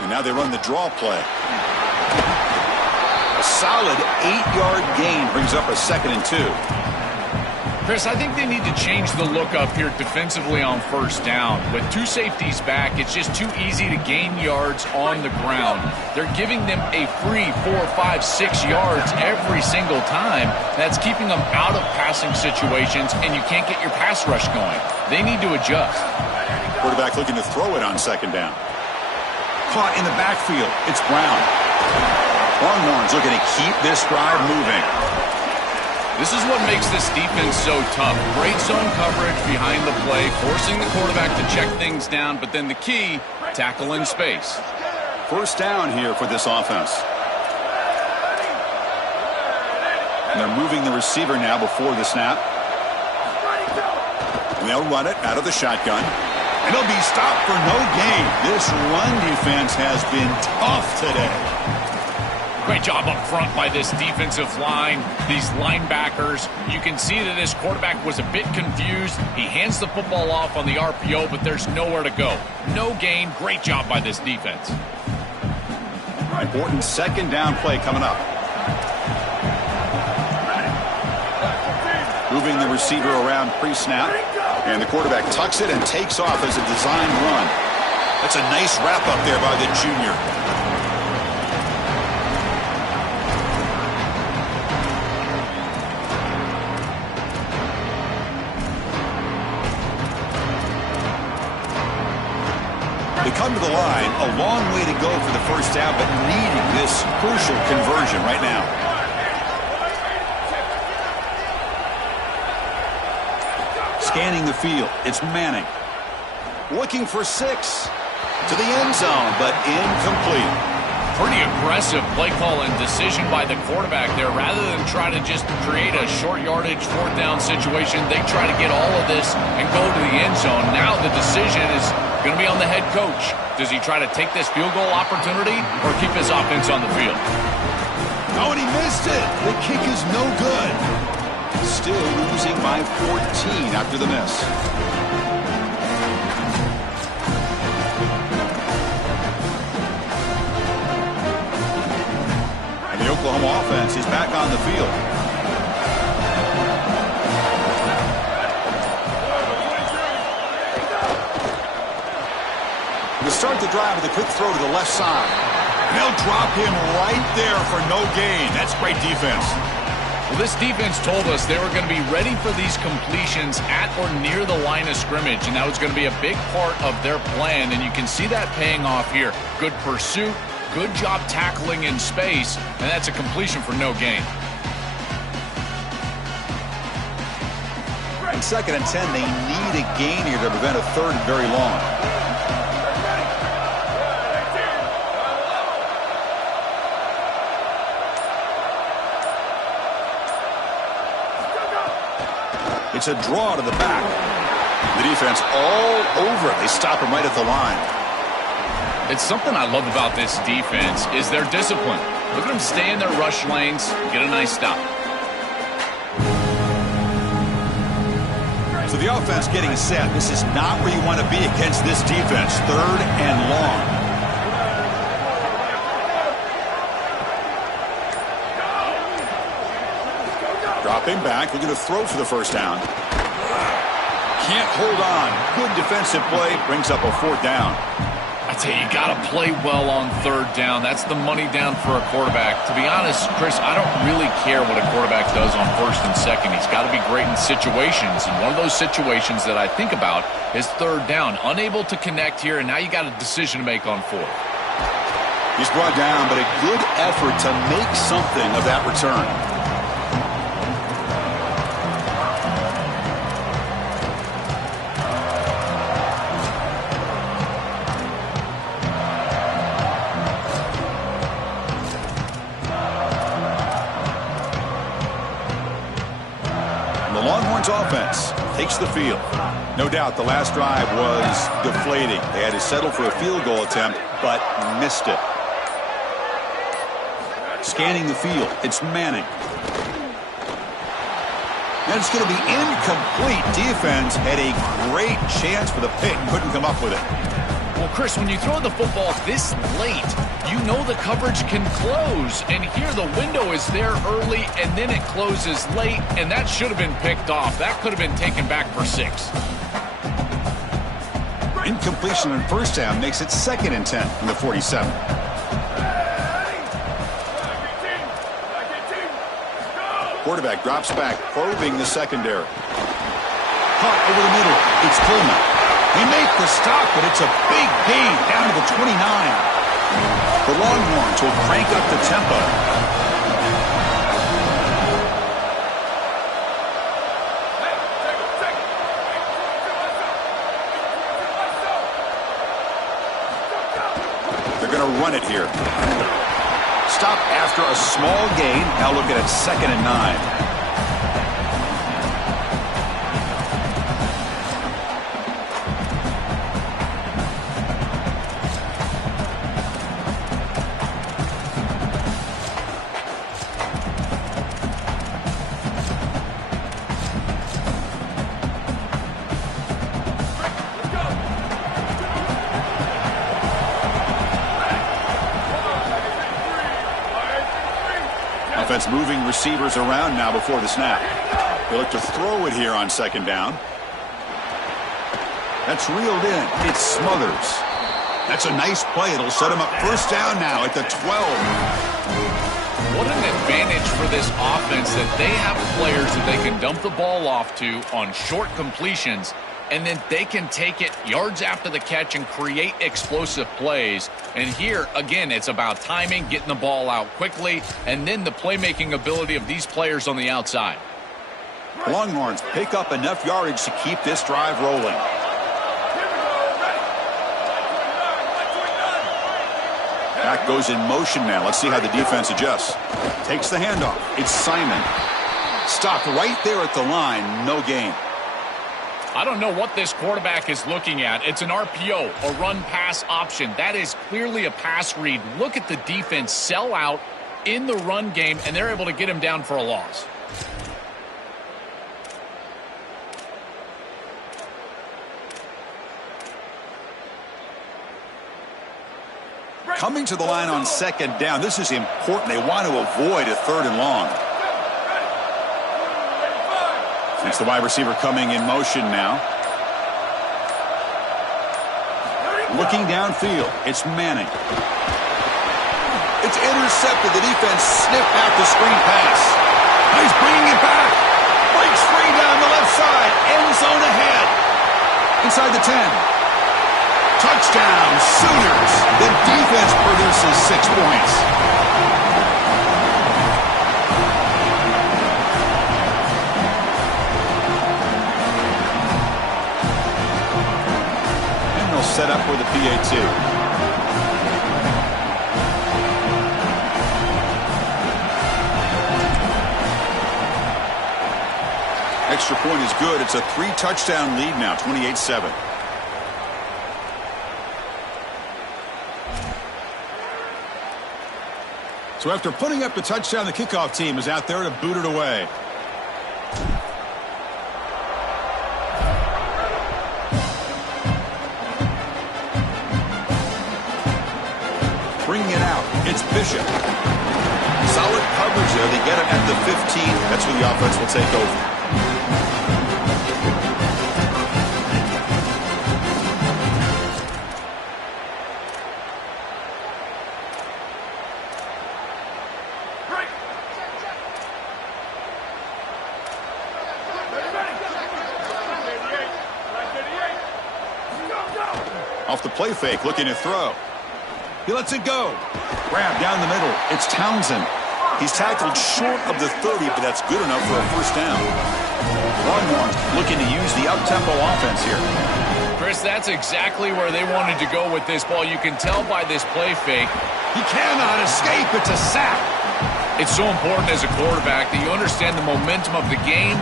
And now they run the draw play. A solid 8-yard gain brings up a 2nd and 2. Chris, I think they need to change the look up here defensively on first down. With 2 safeties back, it's just too easy to gain yards on the ground. They're giving them a free 4, 5, 6 yards every single time. That's keeping them out of passing situations, and you can't get your pass rush going. They need to adjust. Quarterback looking to throw it on 2nd down. Caught in the backfield. It's Brown. Longhorns looking to keep this drive moving. This is what makes this defense so tough. Great zone coverage behind the play, forcing the quarterback to check things down, but then the key, tackle in space. First down here for this offense. And they're moving the receiver now before the snap. And they'll run it out of the shotgun. And he'll be stopped for no gain. This run defense has been tough today. Great job up front by this defensive line, these linebackers. You can see that this quarterback was a bit confused. He hands the football off on the RPO, but there's nowhere to go. No gain. Great job by this defense. Important 2nd down play coming up. Moving the receiver around pre-snap. And the quarterback tucks it and takes off as a designed run. That's a nice wrap up there by the junior. They come to the line, a long way to go for the first down, but needing this crucial conversion right now. Scanning the field, it's Manning. Looking for 6 to the end zone, but incomplete. Pretty aggressive play call and decision by the quarterback there. Rather than try to just create a short yardage 4th down situation, they try to get all of this and go to the end zone. Now the decision is going to be on the head coach. Does he try to take this field goal opportunity or keep his offense on the field? Oh, and he missed it. The kick is no good. Still losing by 14 after the miss. And the Oklahoma offense is back on the field. They start the drive with a quick throw to the left side. And they'll drop him right there for no gain. That's great defense. Well, this defense told us they were going to be ready for these completions at or near the line of scrimmage, and that was going to be a big part of their plan, and you can see that paying off here. Good pursuit, good job tackling in space, and that's a completion for no gain. On 2nd and 10, they need a gain here to prevent a 3rd and very long. It's a draw to the back. The defense all over it. They stop him right at the line. It's something I love about this defense is their discipline. Look at them stay in their rush lanes, get a nice stop. So the offense getting set. This is not where you want to be against this defense. 3rd and long. Dropping back, looking to throw for the first down. Can't hold on. Good defensive play, brings up a 4th down. I tell you, you got to play well on 3rd down. That's the money down for a quarterback. To be honest, Chris, I don't really care what a quarterback does on 1st and 2nd. He's got to be great in situations, and one of those situations that I think about is 3rd down. Unable to connect here, and now you got a decision to make on 4th. He's brought down, but a good effort to make something of that return. Longhorns offense takes the field. No doubt the last drive was deflating. They had to settle for a field goal attempt, but missed it. Scanning the field, it's Manning. And it's going to be incomplete. Defense had a great chance for the pick. Couldn't come up with it. Well, Chris, when you throw the football this late, you know the coverage can close. And here the window is there early, and then it closes late, and that should have been picked off. That could have been taken back for 6. Incompletion on first down makes it 2nd and 10 from the 47. Quarterback drops back, probing the secondary. Caught over the middle. It's Coleman. They make the stop, but it's a big gain down to the 29. The Longhorns will crank up the tempo. They're going to run it here. Stop after a small gain. Now look at it, 2nd and 9. Offense moving receivers around now before the snap. They look to throw it here on 2nd down. That's reeled in. It's Smothers. That's a nice play. It'll set him up 1st down now at the 12. What an advantage for this offense that they have players that they can dump the ball off to on short completions, and then they can take it yards after the catch and create explosive plays. And here, again, it's about timing, getting the ball out quickly, and then the playmaking ability of these players on the outside. Longhorns pick up enough yardage to keep this drive rolling. Back goes in motion now. Let's see how the defense adjusts. Takes the handoff. It's Simon. Stopped right there at the line. No gain. I don't know what this quarterback is looking at. It's an RPO, a run-pass option. That is clearly a pass read. Look at the defense sell out in the run game, and they're able to get him down for a loss. Coming to the line on 2nd down. This is important. They want to avoid a 3rd and long. It's the wide receiver coming in motion now. Looking downfield. It's Manning. It's intercepted. The defense sniffed out the screen pass. He's bringing it back. Breaks free down the left side. End zone ahead. Inside the 10. Touchdown, Sooners. The defense produces 6 points. And they'll set up with a PAT. Extra point is good. It's a 3-touchdown lead now, 28-7. So after putting up the touchdown, the kickoff team is out there to boot it away. Bringing it out. It's Bishop. Solid coverage there. They get it at the 15. That's where the offense will take over. Off the play fake, looking to throw. He lets it go. Grab down the middle. It's Townsend. He's tackled short of the 30, but that's good enough for a 1st down. Longhorns looking to use the up-tempo offense here. Chris, that's exactly where they wanted to go with this ball. You can tell by this play fake. He cannot escape. It's a sack. It's so important as a quarterback that you understand the momentum of the game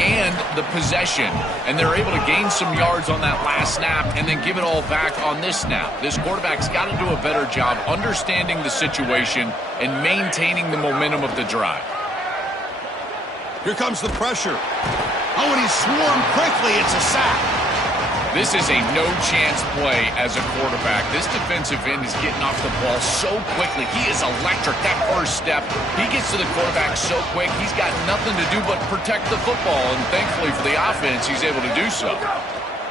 and the possession. And they're able to gain some yards on that last snap and then give it all back on this snap. This quarterback's got to do a better job understanding the situation and maintaining the momentum of the drive. Here comes the pressure. Oh, and he's swarmed quickly. It's a sack. This is a no-chance play as a quarterback. This defensive end is getting off the ball so quickly. He is electric. That first step, he gets to the quarterback so quick, he's got nothing to do but protect the football. And thankfully for the offense, he's able to do so.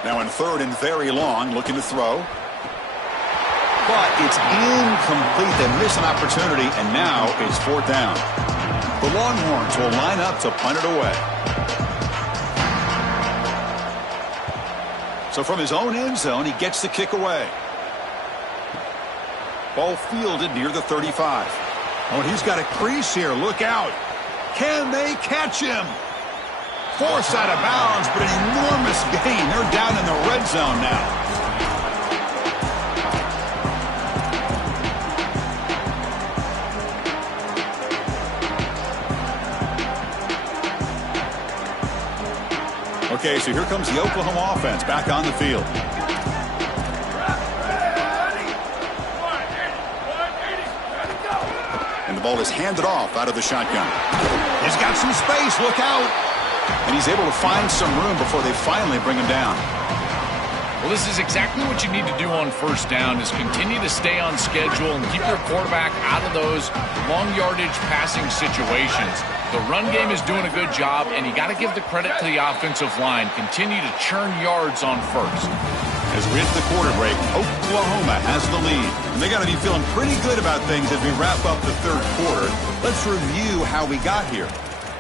Now in 3rd and very long, looking to throw. But it's incomplete. They miss an opportunity, and now it's 4th down. The Longhorns will line up to punt it away. So from his own end zone, he gets the kick away. Ball fielded near the 35. Oh, and he's got a crease here. Look out. Can they catch him? Forced out of bounds, but an enormous gain. They're down in the red zone now. Okay, so here comes the Oklahoma offense back on the field. And the ball is handed off out of the shotgun. He's got some space. Look out. And he's able to find some room before they finally bring him down. Well, this is exactly what you need to do on 1st down is continue to stay on schedule and keep your quarterback out of those long yardage passing situations. The run game is doing a good job, and you got to give the credit to the offensive line. Continue to churn yards on 1st. As we hit the quarter break, Oklahoma has the lead. And they got to be feeling pretty good about things as we wrap up the 3rd quarter. Let's review how we got here.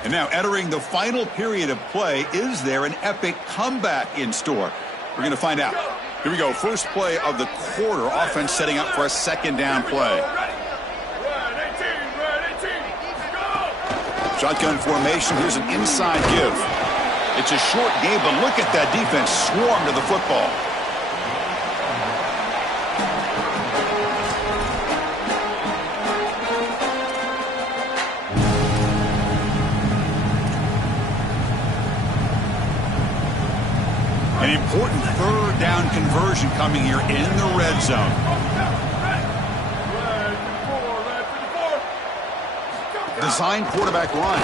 And now entering the final period of play, is there an epic comeback in store? We're going to find out. Here we go. First play of the quarter. Offense setting up for a 2nd down play. Shotgun formation. Here's an inside give. It's a short game, but look at that defense swarm to the football. An important 3rd down conversion coming here in the red zone. Design quarterback run.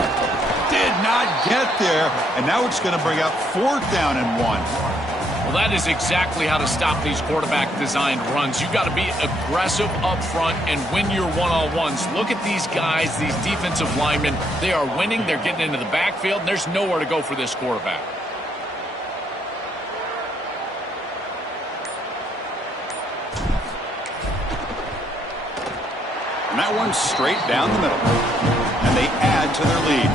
Did not get there, and now it's going to bring up 4th down and 1. Well, that is exactly how to stop these quarterback-designed runs. You've got to be aggressive up front and win your one-on-ones. Look at these guys, these defensive linemen. They are winning. They're getting into the backfield, and there's nowhere to go for this quarterback. And that one's straight down the middle. And they add to their lead.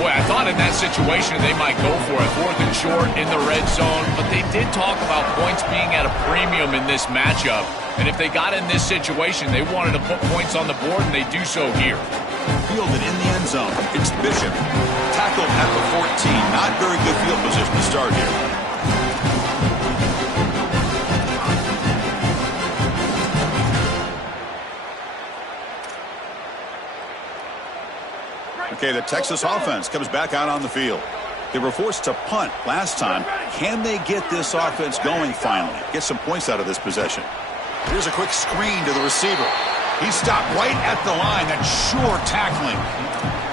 Boy, I thought in that situation they might go for it. 4th and short in the red zone. But they did talk about points being at a premium in this matchup. And if they got in this situation, they wanted to put points on the board, and they do so here. Fielded in the end zone. It's Bishop. Tackled at the 14. Not very good field position to start here. Okay, the Texas offense comes back out on the field. They were forced to punt last time. Can they get this offense going finally? Get some points out of this possession. Here's a quick screen to the receiver. He stopped right at the line. That's sure tackling.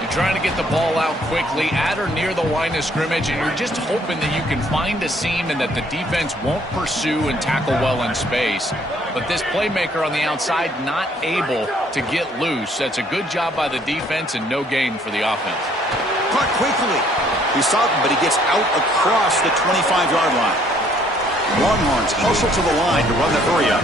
You're trying to get the ball out quickly at or near the line of scrimmage, and you're just hoping that you can find a seam and that the defense won't pursue and tackle well in space. But this playmaker on the outside not able to get loose. That's a good job by the defense and no gain for the offense. Caught quickly. He stopped him, but he gets out across the 25-yard line. Longhorns hustle to the line to run the hurry up.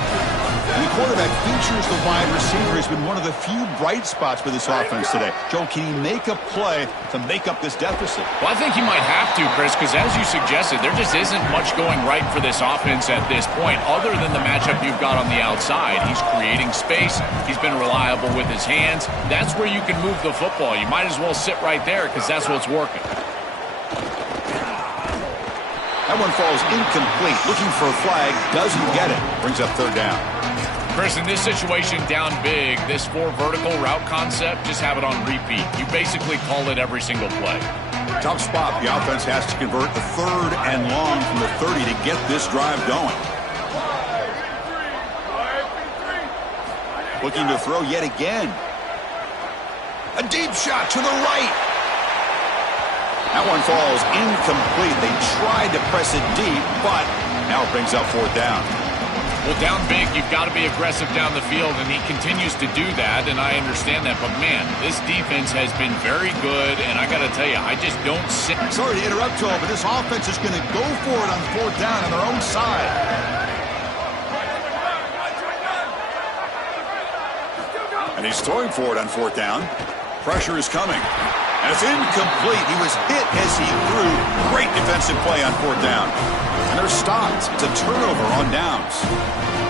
And the quarterback features the wide receiver. He's been one of the few bright spots for this offense today. Joe, can he make a play to make up this deficit? Well, I think he might have to, Chris, because as you suggested, there just isn't much going right for this offense at this point, other than the matchup you've got on the outside. He's creating space. He's been reliable with his hands. That's where you can move the football. You might as well sit right there because that's what's working. That one falls incomplete. Looking for a flag. Doesn't get it. Brings up 3rd down. Chris, in this situation, down big, this 4 vertical route concept, just have it on repeat. You basically call it every single play. Tough spot. The offense has to convert the 3rd and long from the 30 to get this drive going. Looking to throw yet again. A deep shot to the right. That one falls incomplete. They tried to press it deep, but now it brings up 4th down. Well, down big, you've got to be aggressive down the field, and he continues to do that, and I understand that. But, man, this defense has been very good, and I got to tell you, I just don't see... Sorry to interrupt, Joe, but this offense is going to go for it on 4th down on their own side. And he's throwing for it on 4th down. Pressure is coming. And it's incomplete. He was hit as he threw. Great defensive play on 4th down. And they're stopped. It's a turnover on downs.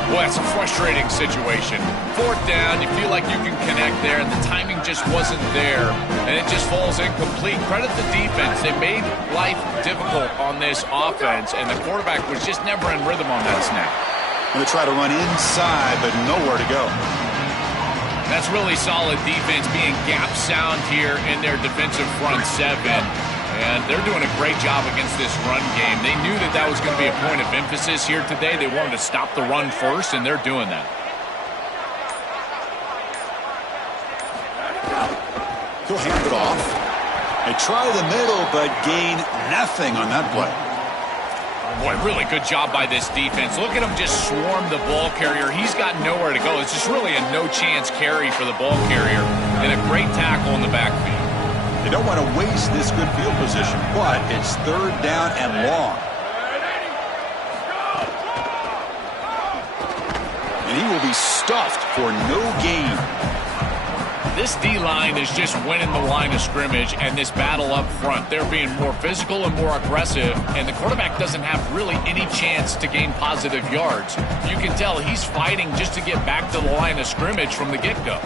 Well, it's a frustrating situation. 4th down, you feel like you can connect there, and the timing just wasn't there, and it just falls incomplete. Credit the defense. They made life difficult on this offense, and the quarterback was just never in rhythm on that snap. Going to try to run inside, but nowhere to go. That's really solid defense, being gap sound here in their defensive front 7. And they're doing a great job against this run game. They knew that that was going to be a point of emphasis here today. They wanted to stop the run first, and they're doing that. He'll hand it off. They try the middle, but gain nothing on that play. Boy, really good job by this defense. Look at him just swarm the ball carrier. He's got nowhere to go. It's just really a no-chance carry for the ball carrier, and a great tackle in the backfield. They don't want to waste this good field position, but it's 3rd down and long. And he will be stuffed for no gain. This D-line is just winning the line of scrimmage, and this battle up front. They're being more physical and more aggressive, and the quarterback doesn't have really any chance to gain positive yards. You can tell he's fighting just to get back to the line of scrimmage from the get-go.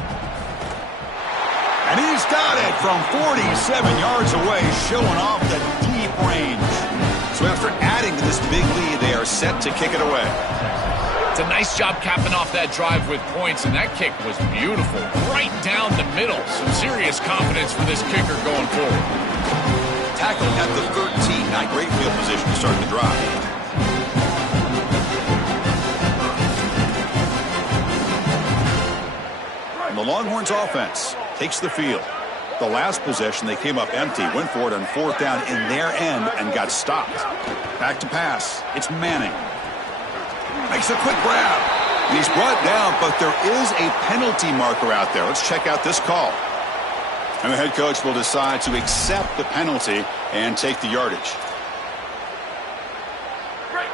And he's got it from 47 yards away, showing off the deep range. So after adding to this big lead, they are set to kick it away. It's a nice job capping off that drive with points, and that kick was beautiful. Right down the middle. Some serious confidence for this kicker going forward. Tackling at the 13. Not great field position to start the drive. And the Longhorns offense takes the field. The last possession, they came up empty, went for it on 4th down in their end and got stopped. Back to pass. It's Manning. Makes a quick grab. And he's brought down, but there is a penalty marker out there. Let's check out this call. And the head coach will decide to accept the penalty and take the yardage.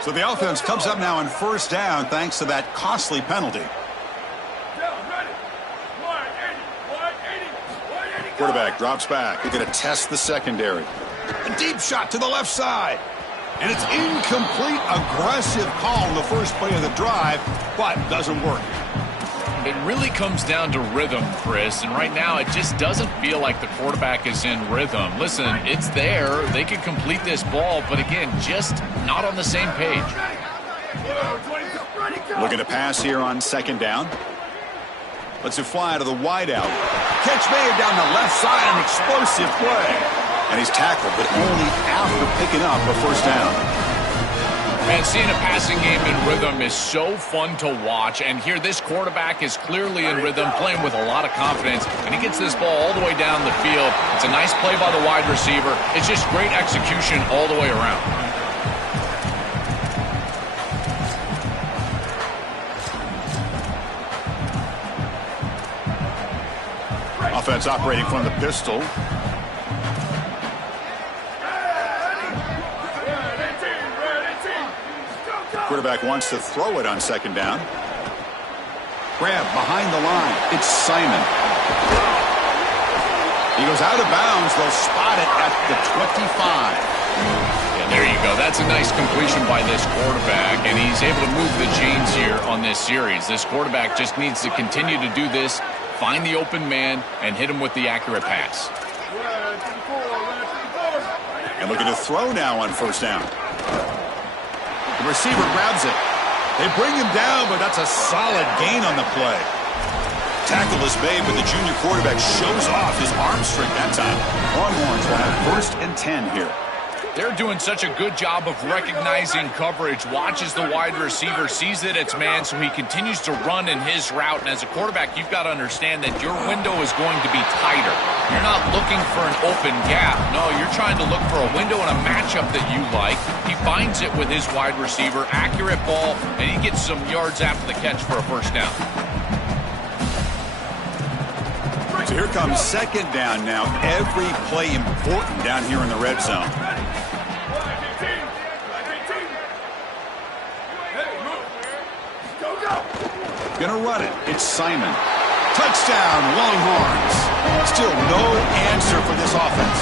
So the offense comes up now on 1st down thanks to that costly penalty. Quarterback drops back. They're going to test the secondary. A deep shot to the left side. And it's incomplete. Aggressive call in the first play of the drive, but doesn't work. It really comes down to rhythm, Chris, and right now it just doesn't feel like the quarterback is in rhythm. Listen, it's there. They can complete this ball, but again, just not on the same page. Looking to pass here on 2nd down. Lets it fly to the wideout. Catch made down the left side, an explosive play. And he's tackled, but only after picking up a 1st down. Man, seeing a passing game in rhythm is so fun to watch. And here, this quarterback is clearly in rhythm, playing with a lot of confidence. And he gets this ball all the way down the field. It's a nice play by the wide receiver. It's just great execution all the way around. Offense operating from the pistol. Quarterback wants to throw it on 2nd down. Grab behind the line. It's Simon. He goes out of bounds. They'll spot it at the 25. Yeah, there you go. That's a nice completion by this quarterback, and he's able to move the chains here on this series. This quarterback just needs to continue to do this, find the open man, and hit him with the accurate pass. And looking to throw now on 1st down. The receiver grabs it. They bring him down, but that's a solid gain on the play. Tackle is made, but the junior quarterback shows off his arm strength that time. Longhorns will have 1st and 10 here. They're doing such a good job of recognizing coverage, watches the wide receiver, sees that it's man, so he continues to run in his route. And as a quarterback, you've got to understand that your window is going to be tighter. You're not looking for an open gap. No, you're trying to look for a window and a matchup that you like. He finds it with his wide receiver, accurate ball, and he gets some yards after the catch for a 1st down. So here comes 2nd down now. Every play important down here in the red zone. Gonna run it. It's Simon. Touchdown, Longhorns. Still no answer for this offense.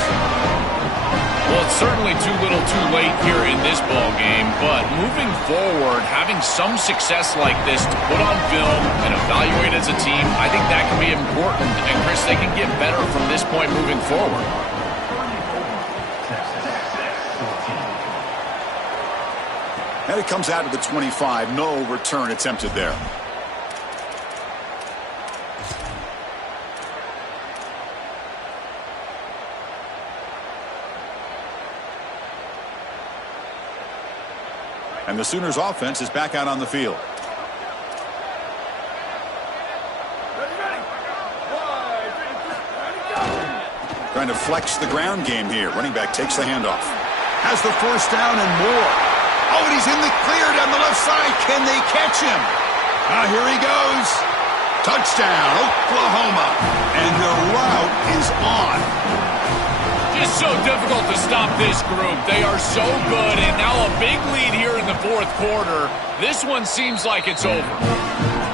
Well, it's certainly too little too late here in this ball game, but moving forward, having some success like this to put on film and evaluate as a team, I think that can be important. And, Chris, they can get better from this point moving forward. And it comes out of the 25. No return attempted there. And the Sooners offense is back out on the field. Trying to flex the ground game here. Running back takes the handoff. Has the 1st down and more. Oh, and he's in the clear down the left side. Can they catch him? Here he goes. Touchdown, Oklahoma. And the route is on. Just so difficult to stop this group. They are so good, and now a big lead here in the 4th quarter. This one seems like it's over.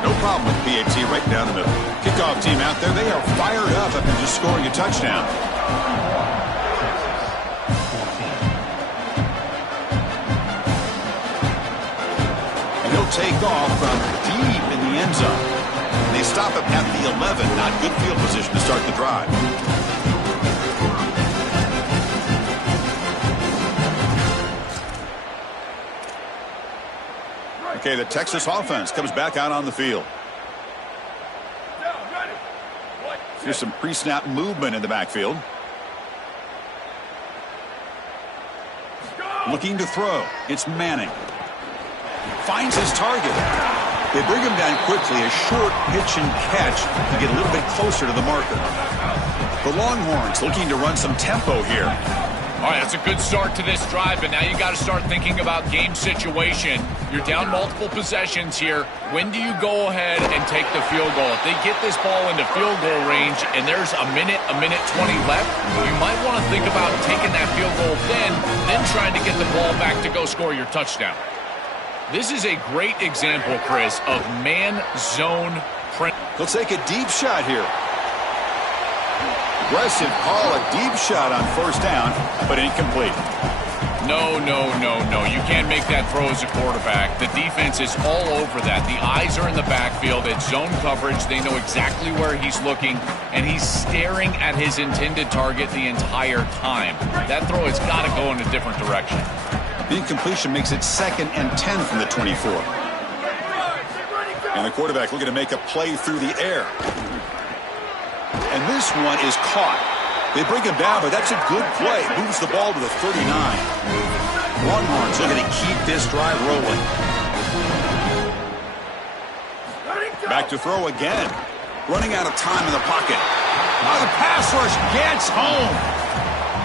No problem with PAT right down the middle. Kickoff team out there, they are fired up after just scoring a touchdown. And he'll take off from deep in the end zone. And they stop him at the 11. Not good field position to start the drive. Okay, the Texas offense comes back out on the field. Here's some pre-snap movement in the backfield. Looking to throw. It's Manning. Finds his target. They bring him down quickly. A short pitch and catch to get a little bit closer to the marker. The Longhorns looking to run some tempo here. All right, that's a good start to this drive, but now you got to start thinking about game situation. You're down multiple possessions here. When do you go ahead and take the field goal? If they get this ball into field goal range and there's a minute 20 left, you might want to think about taking that field goal then trying to get the ball back to go score your touchdown. This is a great example, Chris, of man-zone print. He'll take a deep shot here. Aggressive call, a deep shot on 1st down, but incomplete. No. You can't make that throw as a quarterback. The defense is all over that. The eyes are in the backfield. It's zone coverage. They know exactly where he's looking, and he's staring at his intended target the entire time. That throw has got to go in a different direction. The incompletion makes it 2nd and 10 from the 24. And the quarterback looking to make a play through the air. And this one is caught. They bring him down, but that's a good play. Moves the ball to the 39. Longhorns looking to keep this drive rolling. Back to throw again. Running out of time in the pocket. The pass rush gets home.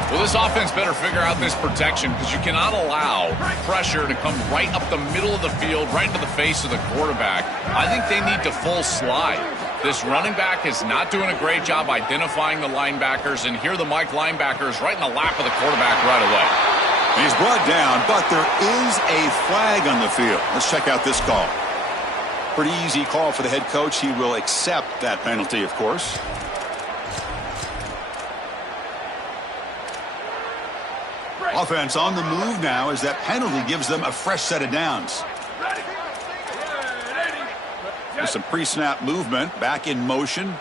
Well, this offense better figure out this protection because you cannot allow pressure to come right up the middle of the field, right into the face of the quarterback. I think they need to full slide. This running back is not doing a great job identifying the linebackers, and here the Mike linebackers right in the lap of the quarterback right away. He's brought down, but there is a flag on the field. Let's check out this call. Pretty easy call for the head coach. He will accept that penalty, of course. Offense on the move now as that penalty gives them a fresh set of downs. There's some pre-snap movement, back in motion.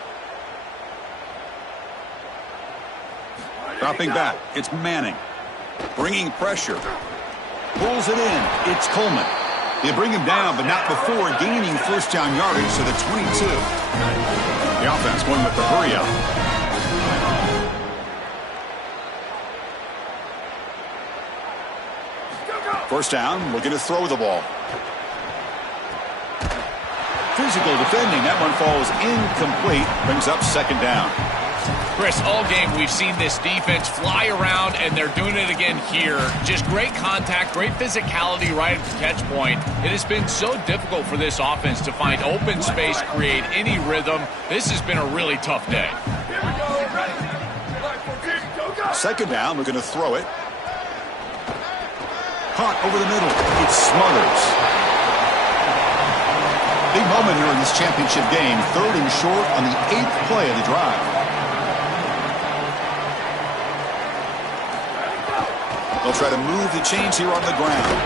Dropping back, it's Manning. Bringing pressure. Pulls it in, it's Coleman. They bring him down, but not before gaining first down yardage to the 22. The offense going with the hurry up. First down, looking to throw the ball. Physical defending. That one falls incomplete. Brings up second down. Chris, all game we've seen this defense fly around, and they're doing it again here. Just great contact, great physicality right at the catch point. It has been so difficult for this offense to find open space, create any rhythm. This has been a really tough day. Second down, we're going to throw it. Caught over the middle. It smothers. Big moment here in this championship game. 3rd and short on the 8th play of the drive. They'll try to move the chains here on the ground.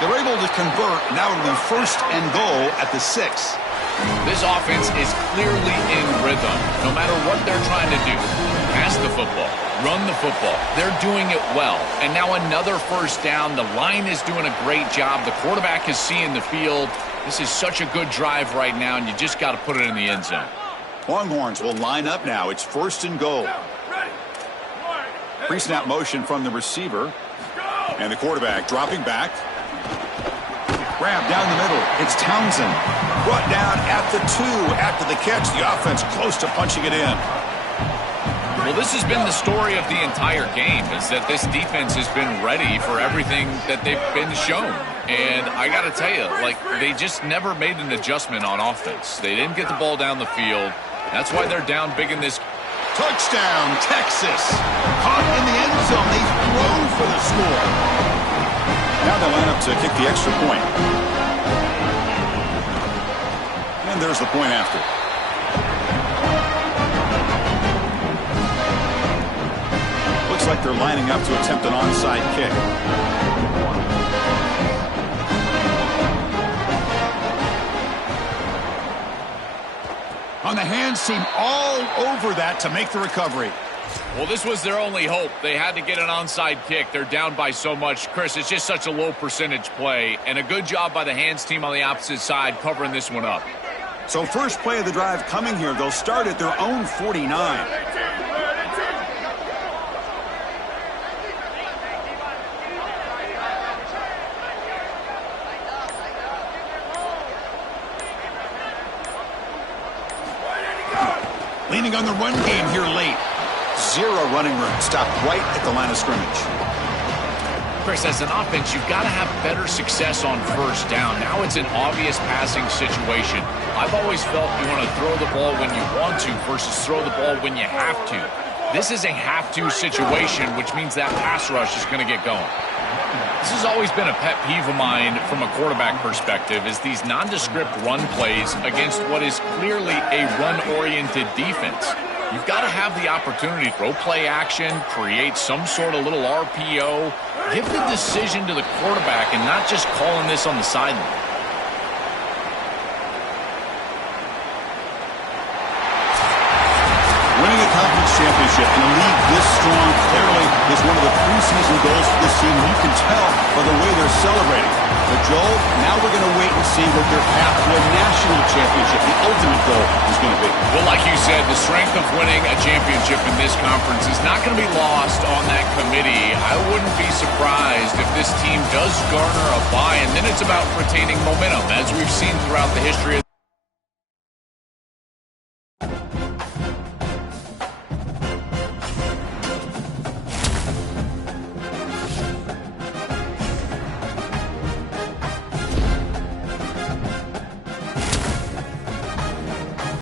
They're able to convert. Now it'll be 1st and goal at the 6. This offense is clearly in rhythm. No matter what they're trying to do, pass the football, run the football, they're doing it well. And now another first down. The line is doing a great job. The quarterback is seeing the field. This is such a good drive right now, and you just got to put it in the end zone. Longhorns will line up now. It's 1st and goal. Pre-snap motion from the receiver. And the quarterback dropping back. Grab down the middle. It's Townsend. Brought down at the 2 after the catch. The offense close to punching it in. Well, this has been the story of the entire game, is that this defense has been ready for everything that they've been shown. And I got to tell you, like, they just never made an adjustment on offense. They didn't get the ball down the field. That's why they're down big in this. Touchdown, Texas. Caught in the end zone. They throw for the score. Now they line up to kick the extra point. And there's the point after. Looks like they're lining up to attempt an onside kick. On the hands team all over that to make the recovery. Well, this was their only hope. They had to get an onside kick. They're down by so much. Chris, it's just such a low percentage play, and a good job by the hands team on the opposite side covering this one up. So first play of the drive coming here. They'll start at their own 49. Leaning on the run game here late. 0 running room. Stopped right at the line of scrimmage. Chris, as an offense, you've got to have better success on first down. Now it's an obvious passing situation. I've always felt you want to throw the ball when you want to versus throw the ball when you have to. This is a have-to situation, which means that pass rush is going to get going. This has always been a pet peeve of mine from a quarterback perspective, is these nondescript run plays against what is clearly a run-oriented defense. You've got to have the opportunity to throw play action, create some sort of little RPO, give the decision to the quarterback and not just calling this on the sideline. Winning a conference championship in a league this strong clearly is one of the preseason goals for this team. You can tell by the way they're celebrating. But Joel, now we're going to wait and see what their path to a national championship, the ultimate goal, is going to be. Well, like you said, the strength of winning a championship in this conference is not going to be lost on that committee. I wouldn't be surprised if this team does garner a bye, and then it's about retaining momentum, as we've seen throughout the history of